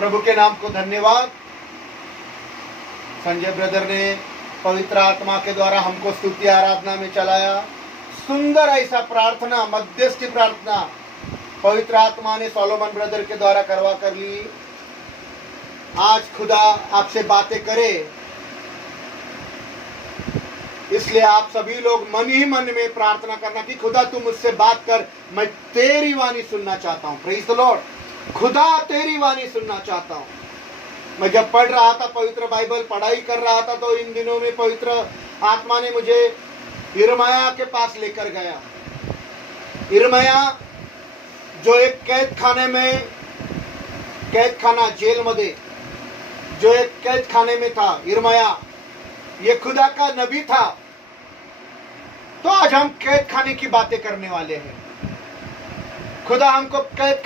प्रभु के नाम को धन्यवाद। संजय ब्रदर ने पवित्र आत्मा के द्वारा हमको स्तुति आराधना में चलाया। सुंदर ऐसा प्रार्थना, मध्यस्थी प्रार्थना पवित्र आत्मा ने सोलोमन ब्रदर के द्वारा करवा कर ली। आज खुदा आपसे बातें करे, इसलिए आप सभी लोग मन ही मन में प्रार्थना करना कि खुदा तू मुझसे बात कर, मैं तेरी वाणी सुनना चाहता हूँ। Praise the Lord. खुदा तेरी वाणी सुनना चाहता हूँ। मैं जब पढ़ रहा था, पवित्र बाइबल पढ़ाई कर रहा था, तो इन दिनों में पवित्र आत्मा ने मुझे यिर्मयाह के पास लेकर गया। यिर्मयाह जो एक कैद खाने में, कैद खाना जेल मध्ये, जो एक कैद खाने में था, यिर्मयाह ये खुदा का नबी था। तो आज हम कैद खाने की बातें करने वाले हैं। खुदा हमको कैद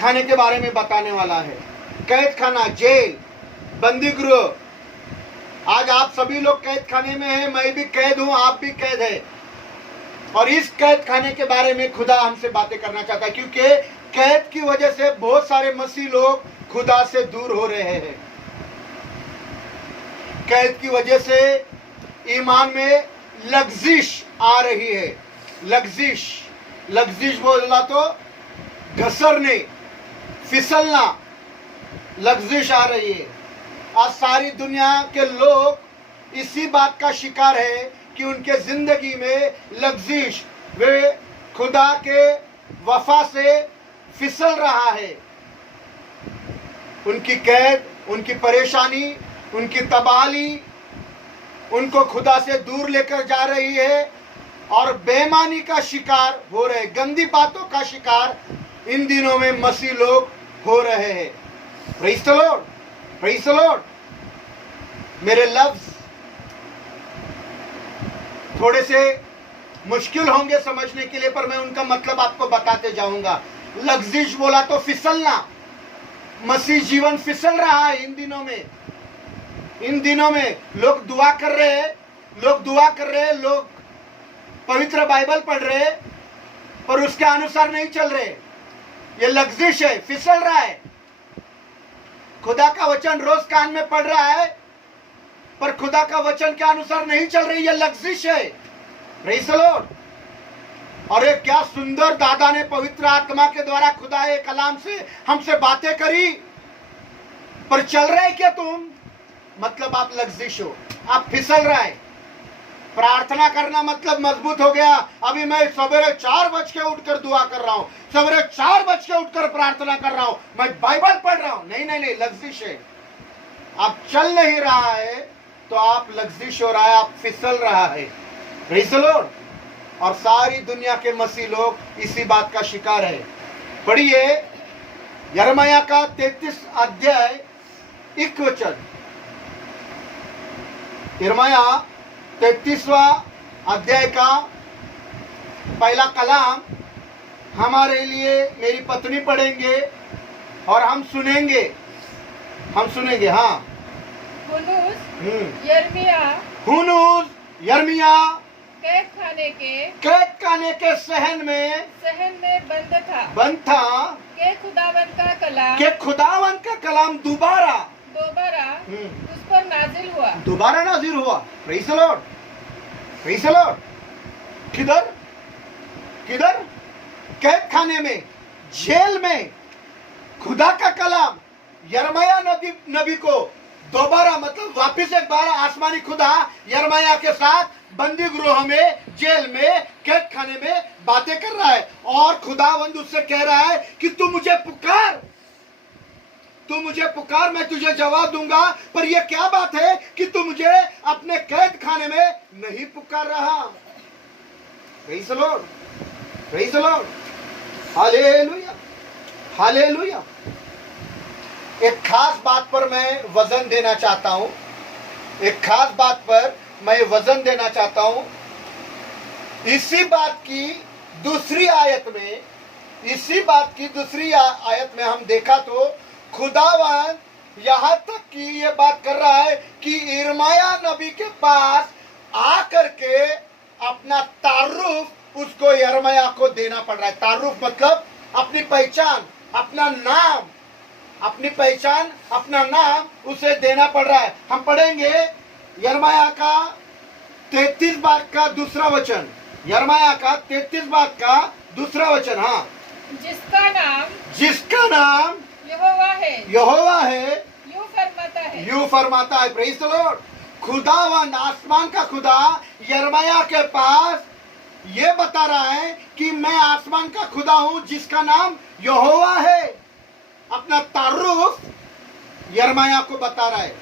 खाने के बारे में बताने वाला है। कैद खाना, जेल, बंदी गृह। आज आप सभी लोग कैद खाने में हैं, मैं भी कैद हूं, आप भी कैद है। और इस कैद खाने के बारे में खुदा हमसे बातें करना चाहता है, क्योंकि कैद की वजह से बहुत सारे मसीह लोग खुदा से दूर हो रहे हैं। कैद की वजह से ईमान में लग्जिश आ रही है। लग्जिश बोलना तो घसरने, फिसलना, लग्जिश आ रही है। आज सारी दुनिया के लोग इसी बात का शिकार है कि उनके जिंदगी में लग्जिश, वे खुदा के वफा से फिसल रहा है। उनकी कैद, उनकी परेशानी, उनकी तबाही उनको खुदा से दूर लेकर जा रही है और बेईमानी का शिकार हो रहे, गंदी बातों का शिकार इन दिनों में मसीह लोग हो रहे हैं। Praise the Lord, praise the Lord. मेरे लफ्ज थोड़े से मुश्किल होंगे समझने के लिए, पर मैं उनका मतलब आपको बताते जाऊंगा। लग्जिश बोला तो फिसलना, मसीह जीवन फिसल रहा है इन दिनों में। इन दिनों में लोग दुआ कर रहे हैं, लोग पवित्र बाइबल पढ़ रहे हैं, पर उसके अनुसार नहीं चल रहे। ये लग्जिश है, फिसल रहा है। खुदा का वचन रोज कान में पढ़ रहा है, पर खुदा का वचन के अनुसार नहीं चल रही। ये लग्जिश है। Praise the Lord. और ये क्या सुंदर दादा ने पवित्र आत्मा के द्वारा खुदा के कलाम से हमसे बातें करी, पर चल रहे क्या तुम? मतलब आप लग्जिश हो, आप फिसल रहा है। प्रार्थना करना मतलब मजबूत हो गया। अभी मैं सवेरे 4 बज के उठकर दुआ कर रहा हूं, सवेरे 4 बज के उठकर प्रार्थना कर रहा हूं, मैं बाइबल पढ़ रहा हूं। नहीं, लग्जिश है। आप चल नहीं रहा है तो आप लग्जिश हो रहा है, आप फिसल रहा है। Praise the Lord. और सारी दुनिया के मसीह लोग इसी बात का शिकार है। पढ़िए यिर्मयाह का 33 अध्याय 1 वचन। यिर्मयाह 33वां अध्याय का पहला कलाम हमारे लिए मेरी पत्नी पढ़ेंगे और हम सुनेंगे। हाँ। हुनूस यिर्मयाह कैद खाने के सहन में बंद था के खुदावन का कलाम दोबारा उस पर नाजिल हुआ। Praise the Lord, praise the Lord. किधर? कैद खाने में, जेल में खुदा का कलाम यिर्मयाह नबी को दोबारा, मतलब वापिस एक बार आसमानी खुदा यिर्मयाह के साथ बंदी गृह में, जेल में, कैद खाने में बातें कर रहा है। और खुदावंद उससे कह रहा है कि तू मुझे पुकार, मैं तुझे जवाब दूंगा। पर यह क्या बात है कि तू मुझे अपने कैद खाने में नहीं पुकार रहा। Praise the Lord, praise the Lord. Hallelujah, hallelujah. एक खास बात पर मैं वजन देना चाहता हूं। इसी बात की दूसरी आयत में हम देखा तो खुदावन यहां तक कि ये बात कर रहा है कि यिर्मयाह नबी के पास आकर के अपना तारुफ उसको यिर्मयाह को देना पड़ रहा है। तारुफ मतलब अपनी पहचान, अपना नाम, अपनी पहचान, अपना नाम उसे देना पड़ रहा है। हम पढ़ेंगे यिर्मयाह का 33 बाग का दूसरा वचन, यिर्मयाह का 33 बाग का दूसरा वचन। हाँ, जिसका नाम यहोवा है यूं फरमाता है। Praise the Lord. खुदावंद, आसमान का खुदा यिर्मयाह के पास ये बता रहा है कि मैं आसमान का खुदा हूं जिसका नाम यहोवा है। अपना तारुफ यिर्मयाह को बता रहा है।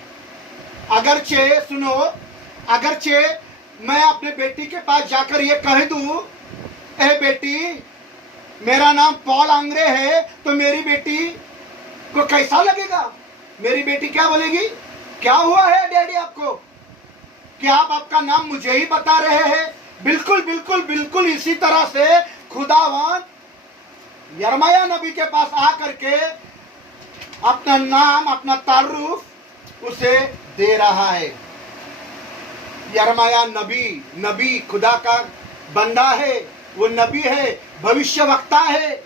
अगरचे सुनो, अगरचे मैं अपने बेटी के पास जाकर ये कह दूं, ए बेटी मेरा नाम पॉल आंग्रे है, तो मेरी बेटी को कैसा लगेगा? मेरी बेटी क्या बोलेगी? क्या हुआ है डैडी आपको कि आप आपका नाम मुझे ही बता रहे हैं? बिल्कुल बिल्कुल बिल्कुल इसी तरह से खुदावन यिर्मयाह नबी के पास आकर के अपना नाम, अपना तारुफ उसे दे रहा है। यिर्मयाह नबी खुदा का बंदा है, वो नबी है, भविष्यवक्ता है।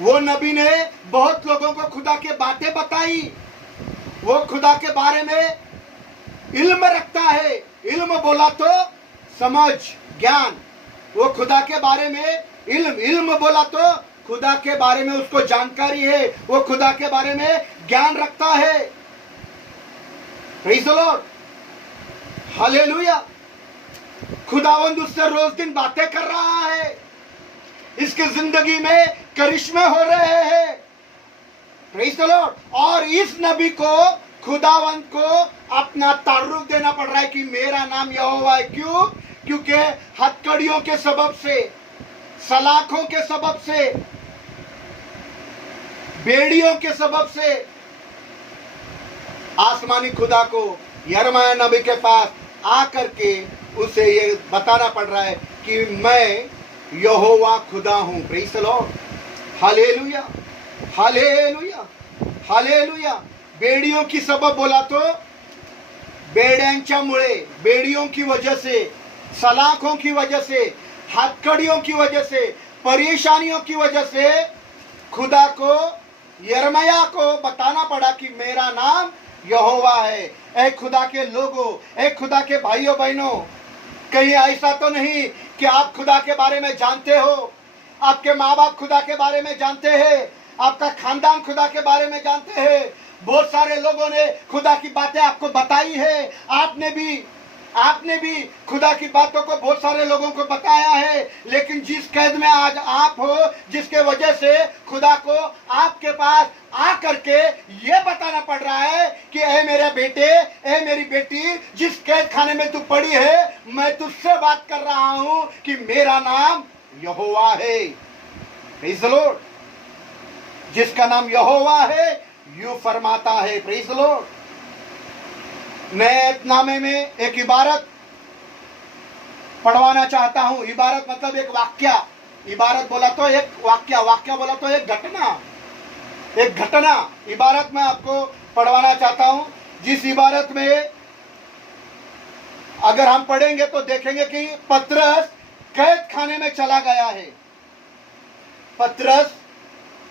वो नबी ने बहुत लोगों को खुदा के बातें बताई। वो खुदा के बारे में इल्म रखता है। इल्म बोला तो समझ, ज्ञान। वो खुदा के बारे में इल्म बोला तो खुदा के बारे में उसको जानकारी है। वो खुदा के बारे में ज्ञान रखता है। Praise the Lord, hallelujah. खुदावंद उससे रोज दिन बातें कर रहा है। इसकी जिंदगी में करिश्मे हो रहे हैं। Praise the Lord. और इस नबी को, खुदावंद को अपना तारुफ देना पड़ रहा है कि मेरा नाम यहोवा है। क्यों? क्योंकि हथकड़ियों के सबब से, सलाखों के सबब से, बेड़ियों के सबब से आसमानी खुदा को यिर्मयाह नबी के पास आकर के उसे ये बताना पड़ रहा है कि मैं यहोवा खुदा हूं। Praise the Lord, hallelujah hallelujah hallelujah. बेड़ियों की सबब बोला तो बेड्यांच्यामुळे, बेड़ियों की वजह से, सलाखों की वजह से, हथकड़ियों की वजह से, परेशानियों की वजह से खुदा को, यिर्मयाह को बताना पड़ा कि मेरा नाम यहोवा है। ए खुदा के लोगों, ए खुदा के भाइयों बहनों, कहीं ऐसा तो नहीं कि आप खुदा के बारे में जानते हो, आपके माँ बाप खुदा के बारे में जानते हैं, आपका खानदान खुदा के बारे में जानते हैं, बहुत सारे लोगों ने खुदा की बातें आपको बताई है, आपने भी खुदा की बातों को बहुत सारे लोगों को बताया है। लेकिन जिस कैद में आज आप हो, जिसके वजह से खुदा को आपके पास आकर के ये बताना पड़ रहा है कि ए मेरे बेटे, ए मेरी बेटी, जिस कैद खाने में तू पड़ी है, मैं तुझसे बात कर रहा हूं कि मेरा नाम यहोवा है। Praise the Lord. जिसका नाम यहोवा है यूं फरमाता है। Praise the Lord. नए नामे में एक इबारत पढ़वाना चाहता हूं। इबारत मतलब एक वाक्य। इबारत बोला तो एक वाक्य, वाक्य बोला तो एक घटना, एक घटना। इबारत में आपको पढ़वाना चाहता हूं, जिस इबारत में अगर हम पढ़ेंगे तो देखेंगे कि पतरस कैद खाने में चला गया है। पतरस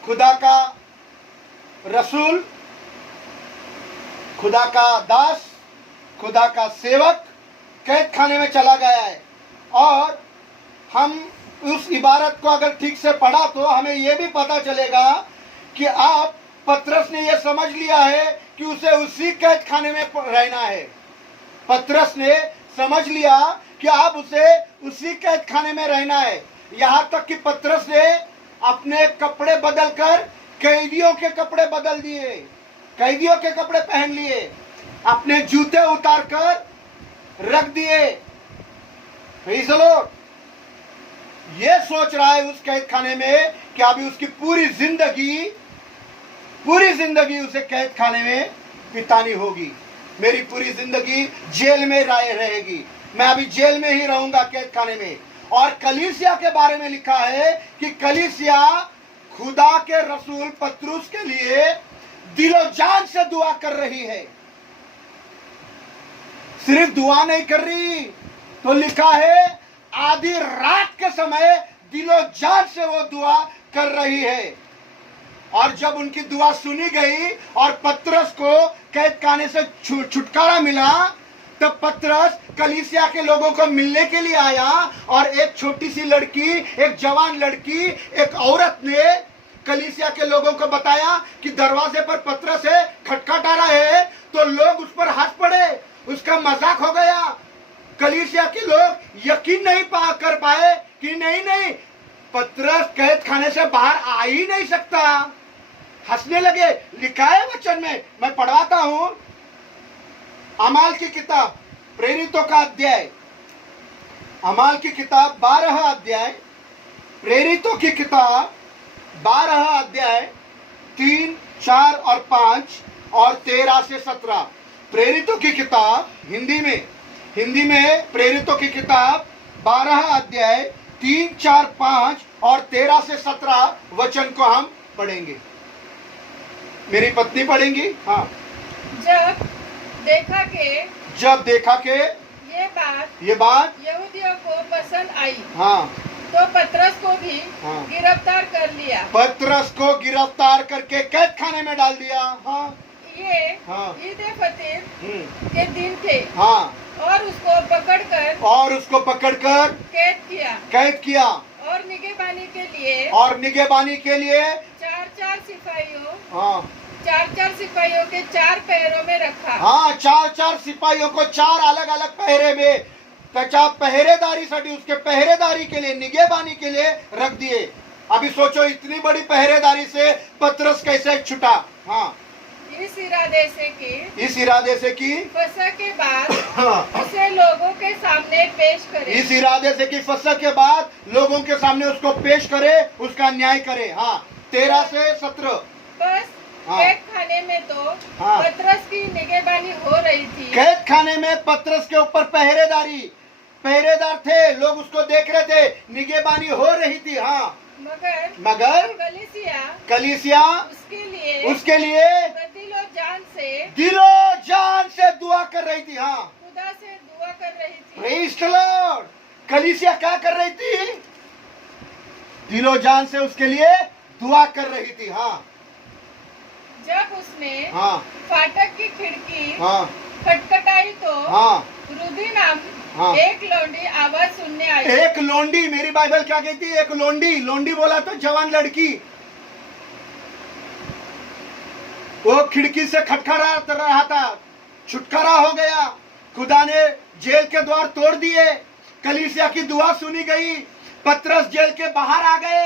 खुदा का रसूल, खुदा का दास, खुदा का सेवक कैद खाने में चला गया है। और हम उस इबारत को अगर ठीक से पढ़ा तो हमें यह भी पता चलेगा कि आप पतरस ने यह समझ लिया है कि उसे उसी कैद खाने में रहना है। पतरस ने समझ लिया कि आप उसे उसी कैद खाने में रहना है। यहां तक कि पतरस ने अपने कपड़े बदलकर कैदियों के कपड़े बदल दिए, कैदियों के कपड़े पहन लिए, अपने जूते उतार कर रख दिए। Praise the Lord. ये सोच रहा है उस कैद खाने में कि अभी उसकी पूरी जिंदगी उसे कैद खाने में बितानी होगी। मेरी पूरी जिंदगी जेल में रहेगी, मैं अभी जेल में ही रहूंगा, कैद खाने में। और कलीसिया के बारे में लिखा है कि कलीसिया खुदा के रसूल पतरस के लिए दिलो जान से दुआ कर रही है। सिर्फ दुआ नहीं कर रही, तो लिखा है आधी रात के समय दिलो जान से वो दुआ कर रही है। और जब उनकी दुआ सुनी गई और पतरस को कैद खाने से छुटकारा मिला, तब पतरस कलीसिया के लोगों को मिलने के लिए आया और एक छोटी सी लड़की, एक जवान लड़की, एक औरत ने कलीसिया के लोगों को बताया कि दरवाजे पर पतरस है, खटखटा रहा है। तो लोग उस पर हंस पड़े, उसका मजाक हो गया। कलीसिया के लोग यकीन नहीं कर पाए कि नहीं, पतरस कैद खाने से बाहर आ ही नहीं सकता। हंसने लगे। लिखा है वचन में, मैं पढ़वाता हूं। अमाल की किताब प्रेरितों का अध्याय, अमाल की किताब 12 अध्याय, प्रेरितों की किताब 12 अध्याय 3, 4 और 5 और 13 से 17। प्रेरितों की किताब हिंदी में प्रेरितों की किताब 12 अध्याय 3, 4, 5 और 13 से 17 वचन को हम पढ़ेंगे। मेरी पत्नी पढ़ेंगी। हाँ। जब देखा के ये बात यहूदियों को पसंद आई। हाँ। तो पतरस को भी गिरफ्तार कर लिया। पतरस को गिरफ्तार करके कैद खाने में डाल दिया। हाँ। ये ईद फतीर के दिन थे। हाँ। और उसको पकड़कर कैद किया और निगहबानी के लिए 4 सिपाहियों के 4 पहरों में रखा। हाँ, 4 सिपाहियों को 4 अलग अलग पहरे में, पहरेदारी उसके पहरेदारी के लिए, निगहबानी के लिए रख दिए। अभी सोचो, इतनी बड़ी पहरेदारी से पतरस कैसे छुटा। हाँ। इस इरादे से कि फसह के बाद उसे लोगों के सामने पेश करे। इस इरादे से कि फसह के बाद लोगों के सामने उसको पेश करे, उसका न्याय करे। हाँ। 13 से 17। बस कैद खाने में तो पतरस की निगहबानी हो रही थी। कैद खाने में पतरस के ऊपर पहरेदार थे, लोग उसको देख रहे थे, निगहबानी हो रही थी। हाँ। मगर कलीसिया उसके लिए दिलो जान से दुआ कर रही थी। हाँ। खुदा से दुआ कर रही थी। Praise the Lord. कलीसिया क्या कर रही थी? दिलो जान से उसके लिए दुआ कर रही थी। हाँ। जब उसने फाटक की खिड़की खटखटाई तो रूबी नाम एक लौंडी आवाज सुनने आई। एक लौंडी, मेरी बाइबल क्या कहती है? एक लौंडी बोला तो जवान लड़की। वो खिड़की से खटखटा रहा था, छुटकारा हो गया। खुदा ने जेल के द्वार तोड़ दिए, कलीसिया की दुआ सुनी गई, पतरस जेल के बाहर आ गए।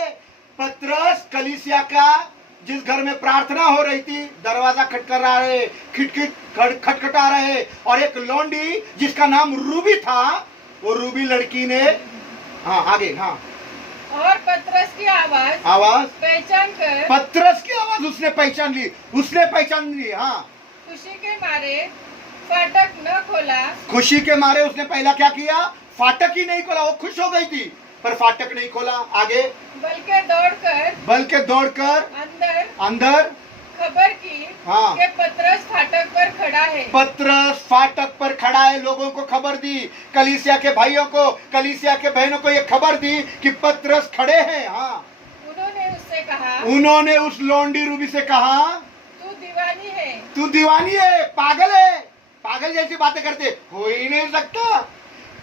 पतरस कलीसिया का जिस घर में प्रार्थना हो रही थी, दरवाजा खटखटा रहे, खिड़की खटखटा रहे, और एक लौंडी जिसका नाम रूबी था, वो रूबी लड़की ने आगे और पतरस की आवाज पहचान कर, पतरस की आवाज उसने पहचान ली। हाँ। खुशी के मारे फाटक न खोला। खुशी के मारे उसने पहला क्या किया? फाटक ही नहीं खोला। वो खुश हो गई थी पर फाटक नहीं खोला। आगे बल्कि दौड़कर अंदर खबर की कि पतरस फाटक पर खड़ा है। पतरस फाटक पर खड़ा है। लोगों को खबर दी, कलीसिया के भाइयों को, कलीसिया के बहनों को ये खबर दी कि पतरस खड़े हैं। हाँ। उन्होंने उस लौंडी रूबी से कहा, तू दीवानी है, पागल जैसी बातें करते हो ही नहीं सकता।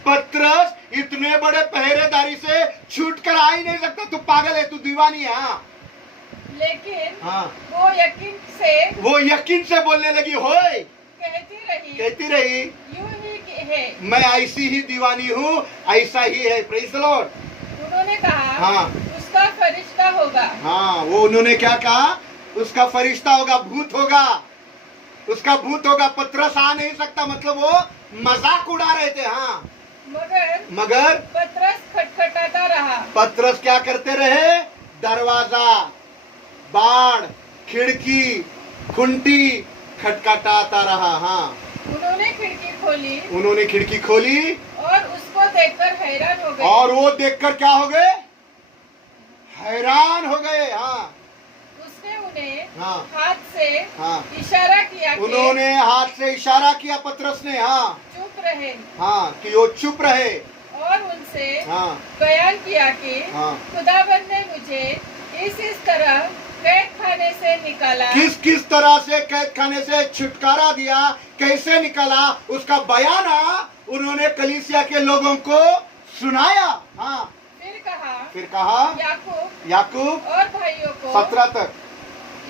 पतरस इतने बड़े पहरेदारी से छूट कर आ ही नहीं सकता, तू पागल है, तू दीवानी है। हाँ। लेकिन वो यकीन से बोलने लगी, होय, कहती रही यूं ही है, मैं ऐसी ही दीवानी हूँ, ऐसा ही है। Praise the Lord. उन्होंने कहा उसका फरिश्ता होगा। हाँ, वो उन्होंने क्या कहा? उसका फरिश्ता होगा, भूत होगा, उसका भूत होगा। पतरस आ नहीं सकता, मतलब वो मजाक उड़ा रहे थे। हाँ। मगर पतरस खटखटाता रहा। पतरस क्या करते रहे? दरवाजा, बाड़, खिड़की, खुंटी खटखटाता रहा। हाँ। उन्होंने खिड़की खोली और उसको देखकर हैरान हो गए। और वो देखकर क्या हो गए? हैरान हो गए। हाँ। उसने उन्हें हाथ से इशारा किया। उन्होंने हाथ से इशारा किया पतरस ने। हाँ। चुप रहे। हाँ, कि वो चुप रहे। और उनसे बयान किया कि खुदावंद ने मुझे इस तरह कैद खाने निकाला, किस किस तरह से कैद खाने से छुटकारा दिया, कैसे निकाला, उसका बयाना उन्होंने कलीसिया के लोगों को सुनाया। हाँ, फिर कहा याकूब और भाइयों को 17 तक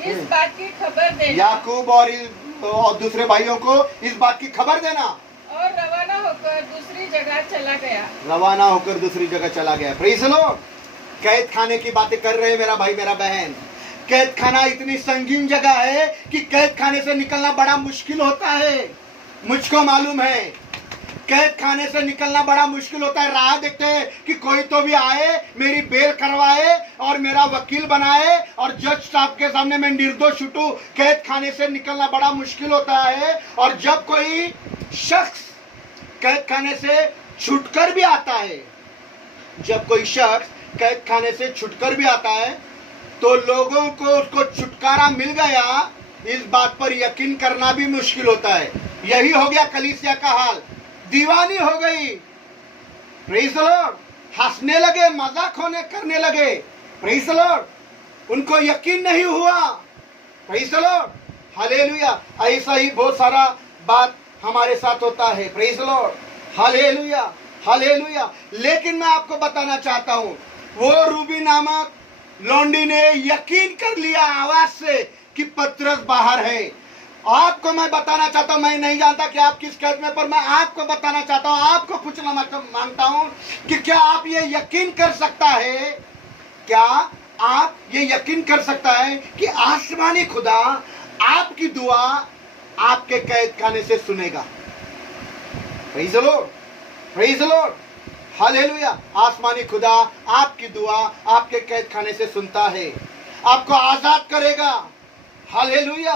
इस बात की खबर देना, याकूब और दूसरे भाइयों को इस बात की खबर देना, और रवाना होकर दूसरी जगह चला गया। रवाना होकर दूसरी जगह चला गया। Praise the Lord. कैद खाने की बातें कर रहे हैं मेरा भाई मेरा बहन। कैद खाना इतनी संगीन जगह है कि कैद खाने से निकलना बड़ा मुश्किल होता है। मुझको मालूम है कैद खाने से निकलना बड़ा मुश्किल होता है। राह देखते हैं कि कोई तो भी आए, मेरी बेल करवाए और मेरा वकील बनाए और जज साहब के सामने मैं निर्दोष छूटूं। कैद खाने से निकलना बड़ा मुश्किल होता है। और जब कोई शख्स कैद खाने से छूटकर भी आता है, जब कोई शख्स कैद खाने से छुटकर भी आता है, तो लोगों को उसको छुटकारा मिल गया इस बात पर यकीन करना भी मुश्किल होता है। यही हो गया कलीसिया का हाल। दीवानी हो गई। Praise the Lord. हंसने लगे, मजाक करने लगे। Praise the Lord. उनको यकीन नहीं हुआ। Praise the Lord. हालेलुया। ऐसा ही बहुत सारा बात हमारे साथ होता है। Praise the Lord. Hallelujah, hallelujah. लेकिन मैं आपको बताना चाहता हूं, वो रूबी नामक लौंडी ने यकीन कर लिया आवाज से कि पतरस बाहर है। आपको मैं बताना चाहता हूं, मैं नहीं जानता कि आप किस कैद में, पर मैं आपको बताना चाहता हूं, आपको पूछना मांगता हूं कि क्या आप ये यकीन कर सकता है, क्या आप ये यकीन कर सकता है कि आसमानी खुदा आपकी दुआ आपके कैद खाने से सुनेगा। Praise the Lord, praise the Lord, hallelujah. आसमानी खुदा आपकी दुआ आपके कैद खाने से सुनता है, आपको आजाद करेगा। Hallelujah,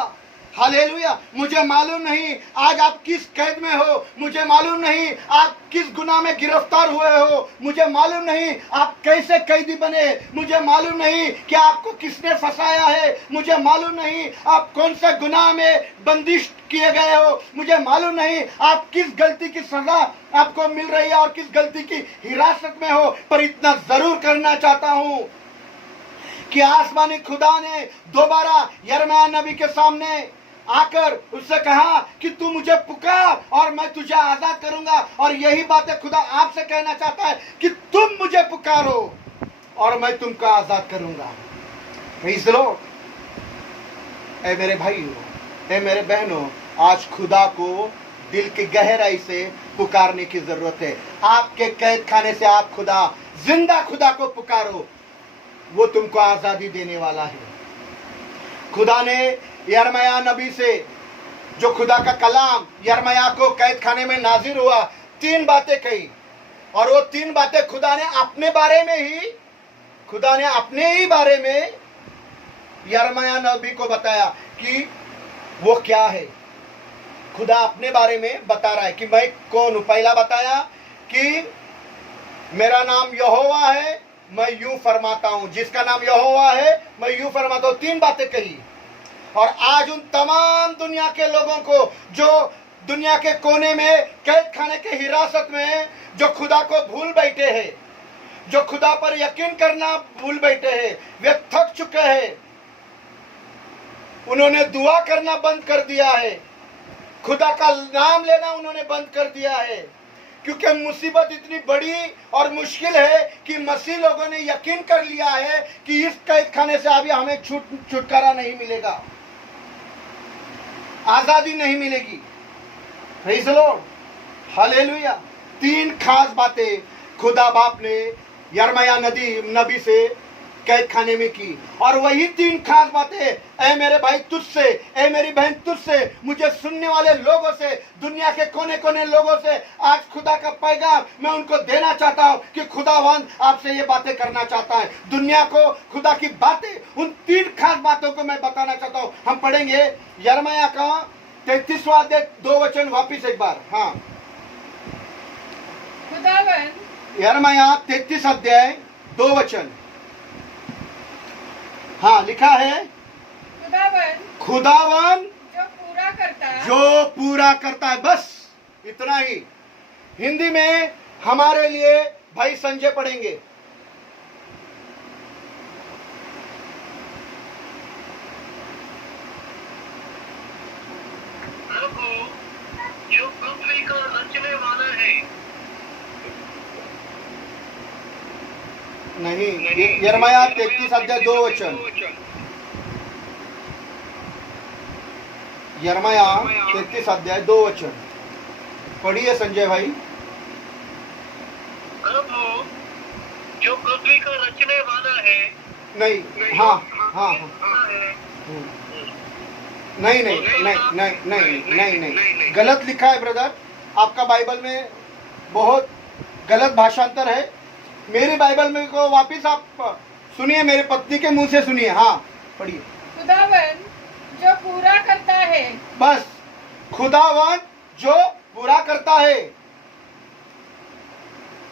hallelujah. मुझे मालूम नहीं आज आप किस कैद में हो, मुझे मालूम नहीं आप किस गुनाह में गिरफ्तार हुए हो, मुझे मालूम नहीं आप कैसे कैदी बने, मुझे मालूम नहीं कि आपको किसने फंसाया है, मुझे मालूम नहीं आप कौन से गुनाह में बंदिश किए गए हो, मुझे मालूम नहीं आप किस गलती की सजा आपको मिल रही है और किस गलती की हिरासत में हो, पर इतना जरूर करना चाहता हूं कि आसमानी खुदा ने दोबारा यिर्मयाह नबी के सामने आकर उससे कहा कि तू मुझे पुकार और मैं तुझे आजाद करूंगा। और यही बातें खुदा आपसे कहना चाहता है कि तुम मुझे पुकारो और मैं तुमको आजाद करूंगा। Praise the Lord. ए मेरे भाइयों, ए मेरे बहनों, आज खुदा को दिल की गहराई से पुकारने की जरूरत है। आपके कैद खाने से आप खुदा, जिंदा खुदा को पुकारो, वो तुमको आजादी देने वाला है। खुदा ने यिर्मयाह नबी से, जो खुदा का कलाम यिर्मयाह को कैद खाने में नाजिर हुआ, 3 बातें कही। और वो 3 बातें खुदा ने अपने बारे में ही, खुदा ने अपने ही बारे में यिर्मयाह नबी को बताया कि वो क्या है। खुदा अपने बारे में बता रहा है कि मैं कौन हूं। पहला बताया कि मेरा नाम यहोवा है, मैं यूं फरमाता हूं, जिसका नाम यहोवा है मैं यूं फरमाता हूं। 3 बातें कही। और आज उन तमाम दुनिया के लोगों को जो दुनिया के कोने में कैद खाने के हिरासत में, जो खुदा को भूल बैठे हैं, जो खुदा पर यकीन करना भूल बैठे हैं, वे थक चुके हैं, उन्होंने दुआ करना बंद कर दिया है, खुदा का नाम लेना उन्होंने बंद कर दिया है, क्योंकि मुसीबत इतनी बड़ी और मुश्किल है कि मसीह लोगों ने यकीन कर लिया है कि इस कैद खाने से अभी हमें छुटकारा नहीं मिलेगा, आजादी नहीं मिलेगी। Praise the Lord, hallelujah. 3 खास बातें खुदा बाप ने यिर्मयाह नबी से कैद खाने में की। और वही 3 खास बातें, ऐ मेरे भाई तुझसे, ऐ मेरी बहन तुझसे, मुझे सुनने वाले लोगों से, दुनिया के कोने कोने लोगों से आज खुदा का पैगाम मैं उनको देना चाहता हूं कि खुदावंद आपसे ये बातें करना चाहता है। दुनिया को खुदा की बातें, उन 3 खास बातों को मैं बताना चाहता हूं। हम पढ़ेंगे यिर्मयाह का 33वां अध्याय 2 वचन वापिस एक बार। हाँ, खुदावंद, यिर्मयाह 33 अध्याय 2 वचन। हाँ, लिखा है खुदावन जो पूरा करता है। बस इतना ही। हिंदी में हमारे लिए भाई संजय पढ़ेंगे। पृथ्वी को रचने वाला है। नहीं, यिर्मयाह 33 अध्याय 2 वचन। यिर्मयाह 33 अध्याय 2 वचन पढ़िए संजय भाई। प्रभु जो पृथ्वी को रचने वाला है। नहीं, हाँ हाँ हाँ, नहीं नहीं नहीं नहीं नहीं नहीं नहीं, गलत लिखा है ब्रदर, आपका बाइबल में बहुत गलत भाषांतर है। मेरी बाइबल में को वापिस आप सुनिए, मेरे पत्नी के मुंह से सुनिए। हाँ पढ़िए। खुदावन जो पूरा करता है। बस, खुदावन जो पूरा करता है।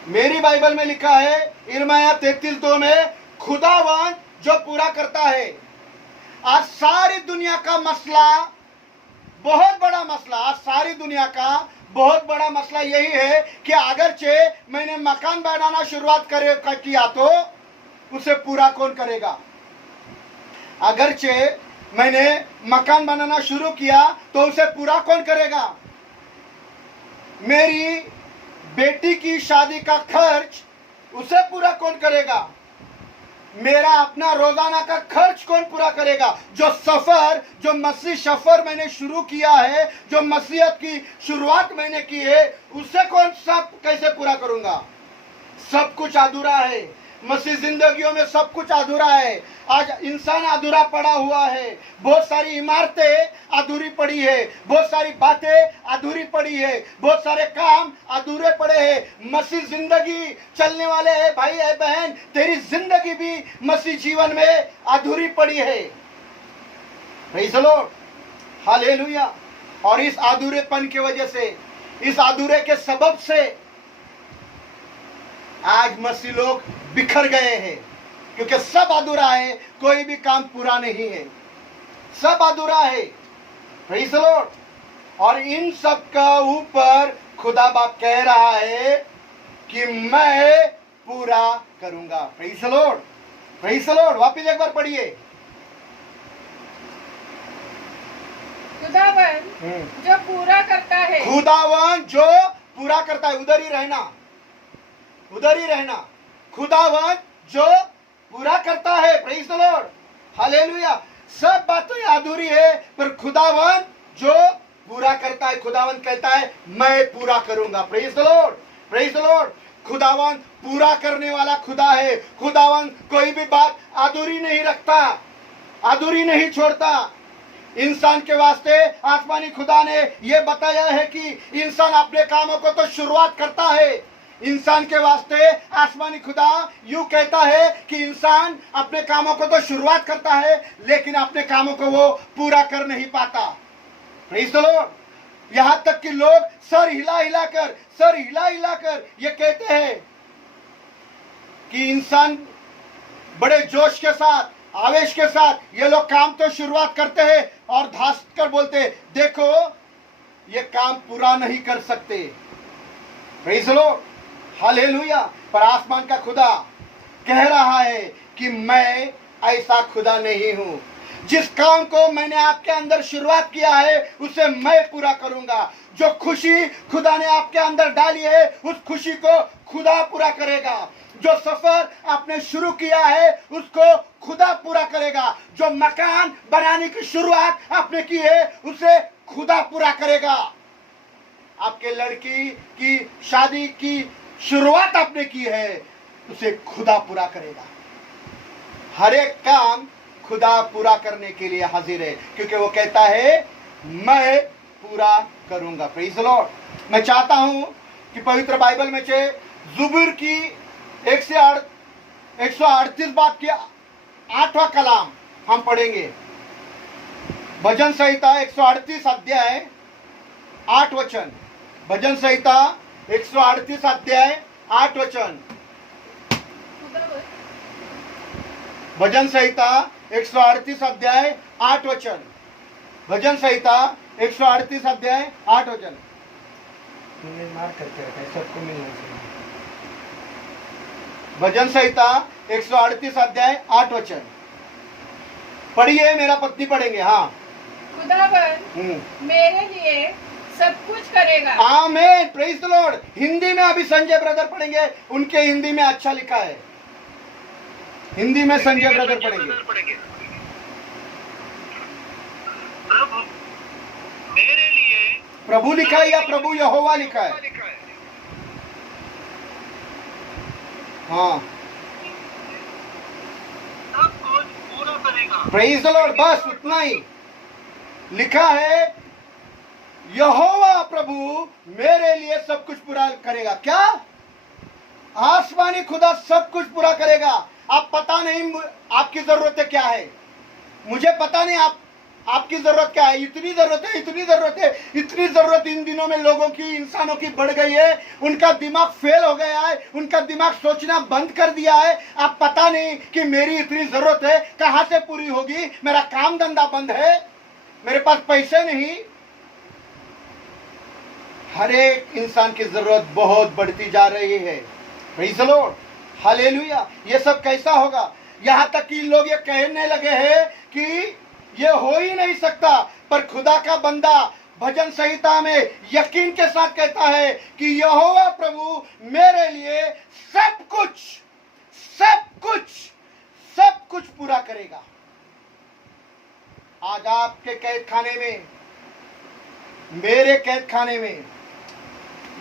मेरी बाइबल में लिखा है यिर्मयाह 33:2 में, खुदावन जो पूरा करता है। आज सारी दुनिया का मसला, बहुत बड़ा मसला, आज सारी दुनिया का बहुत बड़ा मसला यही है कि अगरचे मैंने मकान बनाना शुरुआत किया तो उसे पूरा कौन करेगा। अगरचे मैंने मकान बनाना शुरू किया तो उसे पूरा कौन करेगा। मेरी बेटी की शादी का खर्च उसे पूरा कौन करेगा। मेरा अपना रोजाना का खर्च कौन पूरा करेगा। जो मसीह सफर मैंने शुरू किया है, जो मसीहत की शुरुआत मैंने की है, उसे कौन सब कैसे पूरा करूंगा। सब कुछ अधूरा है। मसीह जिंदगियों में सब कुछ अधूरा है। आज इंसान अधूरा पड़ा हुआ है। बहुत सारी इमारतें अधूरी पड़ी है, बहुत सारी बातें अधूरी पड़ी है, बहुत सारे काम अधूरे पड़े हैं। मसीह जिंदगी चलने वाले हैं भाई है बहन, तेरी जिंदगी भी मसीह जीवन में अधूरी पड़ी है। Praise the Lord, hallelujah. और इस अधूरेपन की वजह से, इस अधूरे के सबब से आज मसीह लोग बिखर गए हैं, क्योंकि सब अधूरा है, कोई भी काम पूरा नहीं है, सब अधूरा है। Praise the Lord. और इन सब का ऊपर खुदा बाप कह रहा है कि मैं पूरा करूंगा। Praise the Lord, praise the Lord. वापिस एक बार पढ़िए। खुदावन जो पूरा करता है। खुदावन जो पूरा करता है, उधर ही रहना, उधर ही रहना। खुदावन जो पूरा करता है। Praise the Lord, hallelujah. सब बातें अधूरी है, पर खुदावन जो पूरा करता है, खुदावन कहता है मैं पूरा करूंगा। Praise the Lord, praise the Lord. खुदावन पूरा करने वाला खुदा है। खुदावन कोई भी बात अधूरी नहीं रखता, अधूरी नहीं छोड़ता। इंसान के वास्ते आसमानी खुदा ने यह बताया है कि इंसान अपने कामों को तो शुरुआत करता है। इंसान के वास्ते आसमानी खुदा यूं कहता है कि इंसान अपने कामों को तो शुरुआत करता है, लेकिन अपने कामों को वो पूरा कर नहीं पाता। Praise the Lord. यहां तक कि लोग सर हिला हिलाकर ये कहते हैं कि इंसान बड़े जोश के साथ, आवेश के साथ ये लोग काम तो शुरुआत करते हैं और धास कर बोलते हैं, देखो ये काम पूरा नहीं कर सकते। Praise the Lord, hallelujah. पर आसमान का खुदा कह रहा है कि मैं ऐसा खुदा नहीं हूं। जिस काम को मैंने आपके अंदर शुरुआत किया है उसे मैं पूरा करूंगा। जो खुशी खुदा ने आपके अंदर डाली है उस खुशी को खुदा पूरा करेगा। जो सफर आपने शुरू किया है उसको खुदा पूरा करेगा। जो मकान बनाने की शुरुआत आपने की है उसे खुदा पूरा करेगा। आपके लड़की की शादी की शुरुआत आपने की है उसे खुदा पूरा करेगा। हर एक काम खुदा पूरा करने के लिए हाजिर है, क्योंकि वो कहता है मैं पूरा करूंगा। Praise the Lord. मैं चाहता हूं कि पवित्र बाइबल में से ज़ुबूर की 138 बात की 8वां कलाम हम पढ़ेंगे। भजन संहिता 138 अध्याय 8 वचन। भजन संहिता 138 अध्याय 8 वचन। भजन संहिता 138 अध्याय 8 वचन। भजन संहिता 138 अध्याय 8 वचन। मार करके रखा है, सबको मिलना चाहिए। भजन संहिता 138 अध्याय 8 वचन पढ़िए। मेरा पत्नी पढ़ेंगे। हाँ। खुदावन मेरे लिए सब कुछ करेगा। आमेन, प्रेज द लॉर्ड। हिंदी में अभी संजय ब्रदर पढ़ेंगे, उनके हिंदी में अच्छा लिखा है, हिंदी में संजय ब्रदर पढ़ेंगे। प्रभु मेरे लिए प्रभु लिखा है या प्रभु यहोवा लिखा है? हाँ, सब कुछ पूरा करेगा। Praise the Lord. बस उतना ही लिखा है, यहोवा प्रभु मेरे लिए सब कुछ पूरा करेगा। क्या? आसमानी खुदा सब कुछ पूरा करेगा। आप पता नहीं आपकी जरूरतें क्या है, मुझे पता नहीं आपकी जरूरत क्या है। इतनी जरूरत है, इतनी जरूरत है, इतनी जरूरत इन दिनों में लोगों की, इंसानों की बढ़ गई है। उनका दिमाग फेल हो गया है, उनका दिमाग सोचना बंद कर दिया है। आप पता नहीं कि मेरी इतनी जरूरत है, कहां से पूरी होगी, मेरा काम धंधा बंद है, मेरे पास पैसे नहीं। हर एक इंसान की जरूरत बहुत बढ़ती जा रही है। Praise the Lord, hallelujah. ये सब कैसा होगा? यहां तक कि लोग ये कहने लगे हैं कि ये हो ही नहीं सकता, पर खुदा का बंदा भजन संहिता में यकीन के साथ कहता है कि यहोवा प्रभु मेरे लिए सब कुछ सब कुछ सब कुछ पूरा करेगा। आज आपके कैद खाने में, मेरे कैद खाने में,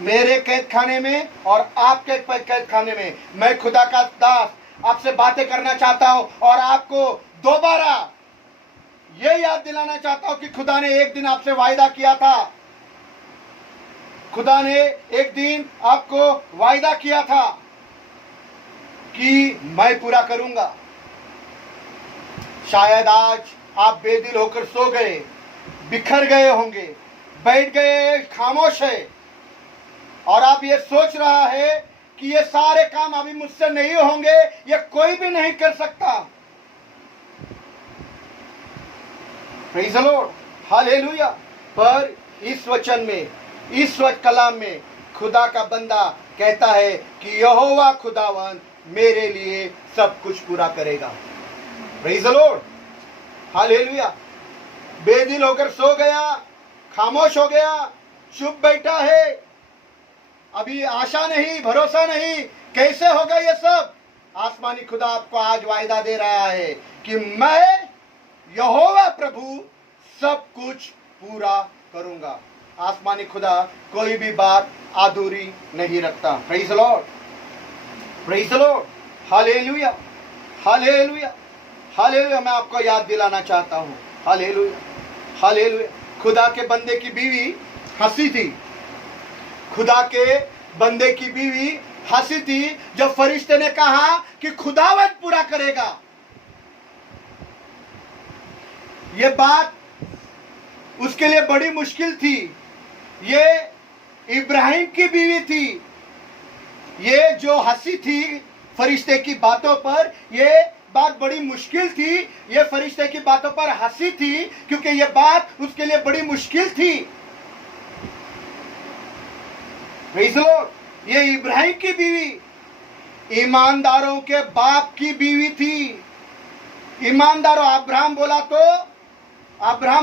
मेरे कैद खाने में और आपके कैद खाने में, मैं खुदा का दास आपसे बातें करना चाहता हूं और आपको दोबारा ये याद दिलाना चाहता हूं कि खुदा ने एक दिन आपसे वायदा किया था। खुदा ने एक दिन आपको वायदा किया था कि मैं पूरा करूंगा। शायद आज आप बेदिल होकर सो गए, बिखर गए होंगे, बैठ गए, खामोश है, और आप ये सोच रहा है कि ये सारे काम अभी मुझसे नहीं होंगे, ये कोई भी नहीं कर सकता। Praise the Lord, hallelujah. पर इस वचन में, इस कलाम में खुदा का बंदा कहता है कि यहोवा खुदावन मेरे लिए सब कुछ पूरा करेगा। Praise the Lord, hallelujah. बेदिल होकर सो गया, खामोश हो गया, चुप बैठा है, अभी आशा नहीं, भरोसा नहीं, कैसे होगा ये सब? आसमानी खुदा आपको आज वायदा दे रहा है कि मैं यहोवा प्रभु सब कुछ पूरा करूंगा। आसमानी खुदा कोई भी बात अधूरी नहीं रखता। Praise the Lord, praise the Lord, hallelujah, hallelujah, hallelujah. मैं आपको याद दिलाना चाहता हूं, हालेलुया, हालेलुया। खुदा के बंदे की बीवी हंसी थी, खुदा के बंदे की बीवी हंसी थी जब फरिश्ते ने कहा कि खुदावंद पूरा करेगा। ये बात उसके लिए बड़ी मुश्किल थी। ये इब्राहिम की बीवी थी। ये जो हंसी थी फरिश्ते की बातों पर, ये बात बड़ी मुश्किल थी। ये फरिश्ते की बातों पर हंसी थी क्योंकि ये बात उसके लिए बड़ी मुश्किल थी। Praise the Lord. ये इब्राहिम की बीवी ईमानदारों के बाप की बीवी थी। ईमानदारों, अब्राहम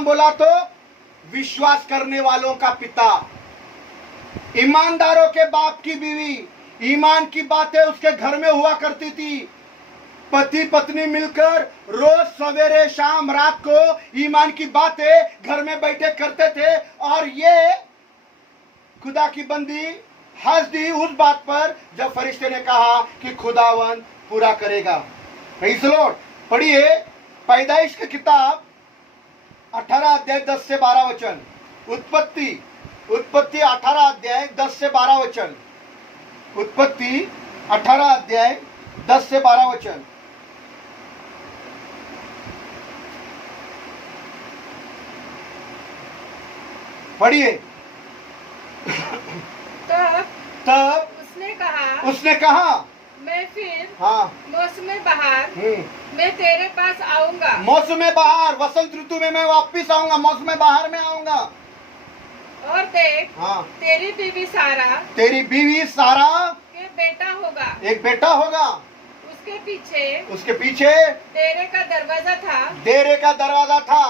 बोला तो विश्वास करने वालों का पिता, ईमानदारों के बाप की बीवी। ईमान की बातें उसके घर में हुआ करती थी। पति पत्नी मिलकर रोज सवेरे शाम रात को ईमान की बातें घर में बैठे करते थे, और ये खुदा की बंदी हंस दी उस बात पर जब फरिश्ते ने कहा कि खुदावन पूरा करेगा। Praise the Lord. पढ़िए पैदाइश की किताब 18 अध्याय 10 से 12 वचन। उत्पत्ति 18 अध्याय 10 से 12 वचन। उत्पत्ति 18 अध्याय 10 से 12 वचन। पढ़िए। तब उसने कहा मैं फिर हाँ मौसम बहार मैं तेरे पास आऊंगा। मौसम बहार, वसंत ऋतु में मैं वापिस आऊंगा, मौसम बहार में आऊंगा। और देख, हाँ, तेरी बीवी सारा के बेटा होगा, एक बेटा होगा। उसके पीछे डेरे का दरवाजा था।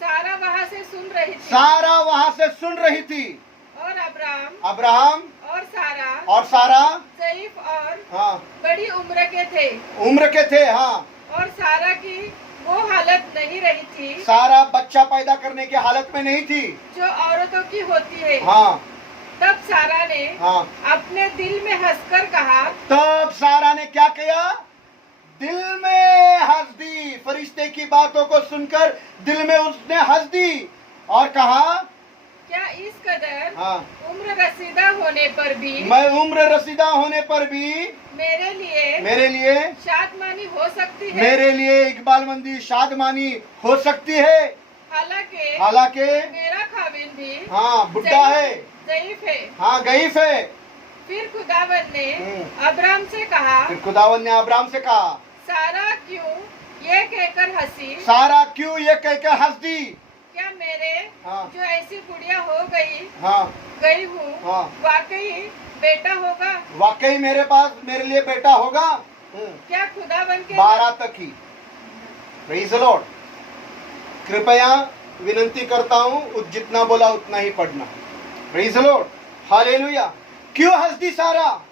सारा वहां से सुन रही थी। सारा वहां से सुन रही थी। और अब्राहम और सारा ज़ईफ और हाँ बड़ी उम्र के थे। उम्र के थे। हाँ, और सारा की वो हालत नहीं रही थी सारा बच्चा पैदा करने की हालत में नहीं थी जो औरतों की होती है। हाँ तब सारा ने हाँ, अपने दिल में हंसकर कहा, तब सारा ने क्या किया? दिल में हंस दी। फरिश्ते की बातों को सुनकर दिल में उसने हंस दी और कहा, क्या इस कदर हाँ, उम्र रसीदा होने पर भी मैं उम्र रसीदा होने पर भी मेरे मेरे लिए शादमानी हो सकती है? मेरे लिए इकबालमंदी शादमानी हो सकती है। हालांकि मेरा खाविन भी हाँ बुढ़ा है, ज़ईफ है। हाँ गईफ है। फिर खुदावन ने अब्राम से कहा, फिर खुदावन ने अब्राम से कहा, सारा क्यों ये कहकर हंसी? सारा क्यों ये कहकर हंस दी? क्या मेरे हाँ, जो ऐसी बुढ़िया हो हाँ, गई हूँ हाँ, वाकई बेटा होगा? वाकई मेरे लिए बेटा होगा? क्या खुदावन के 12 तक ही। Praise the Lord. कृपया विनंती करता हूँ जितना बोला उतना ही पढ़ना। Praise the Lord, hallelujah. क्यों हंस दी सारा?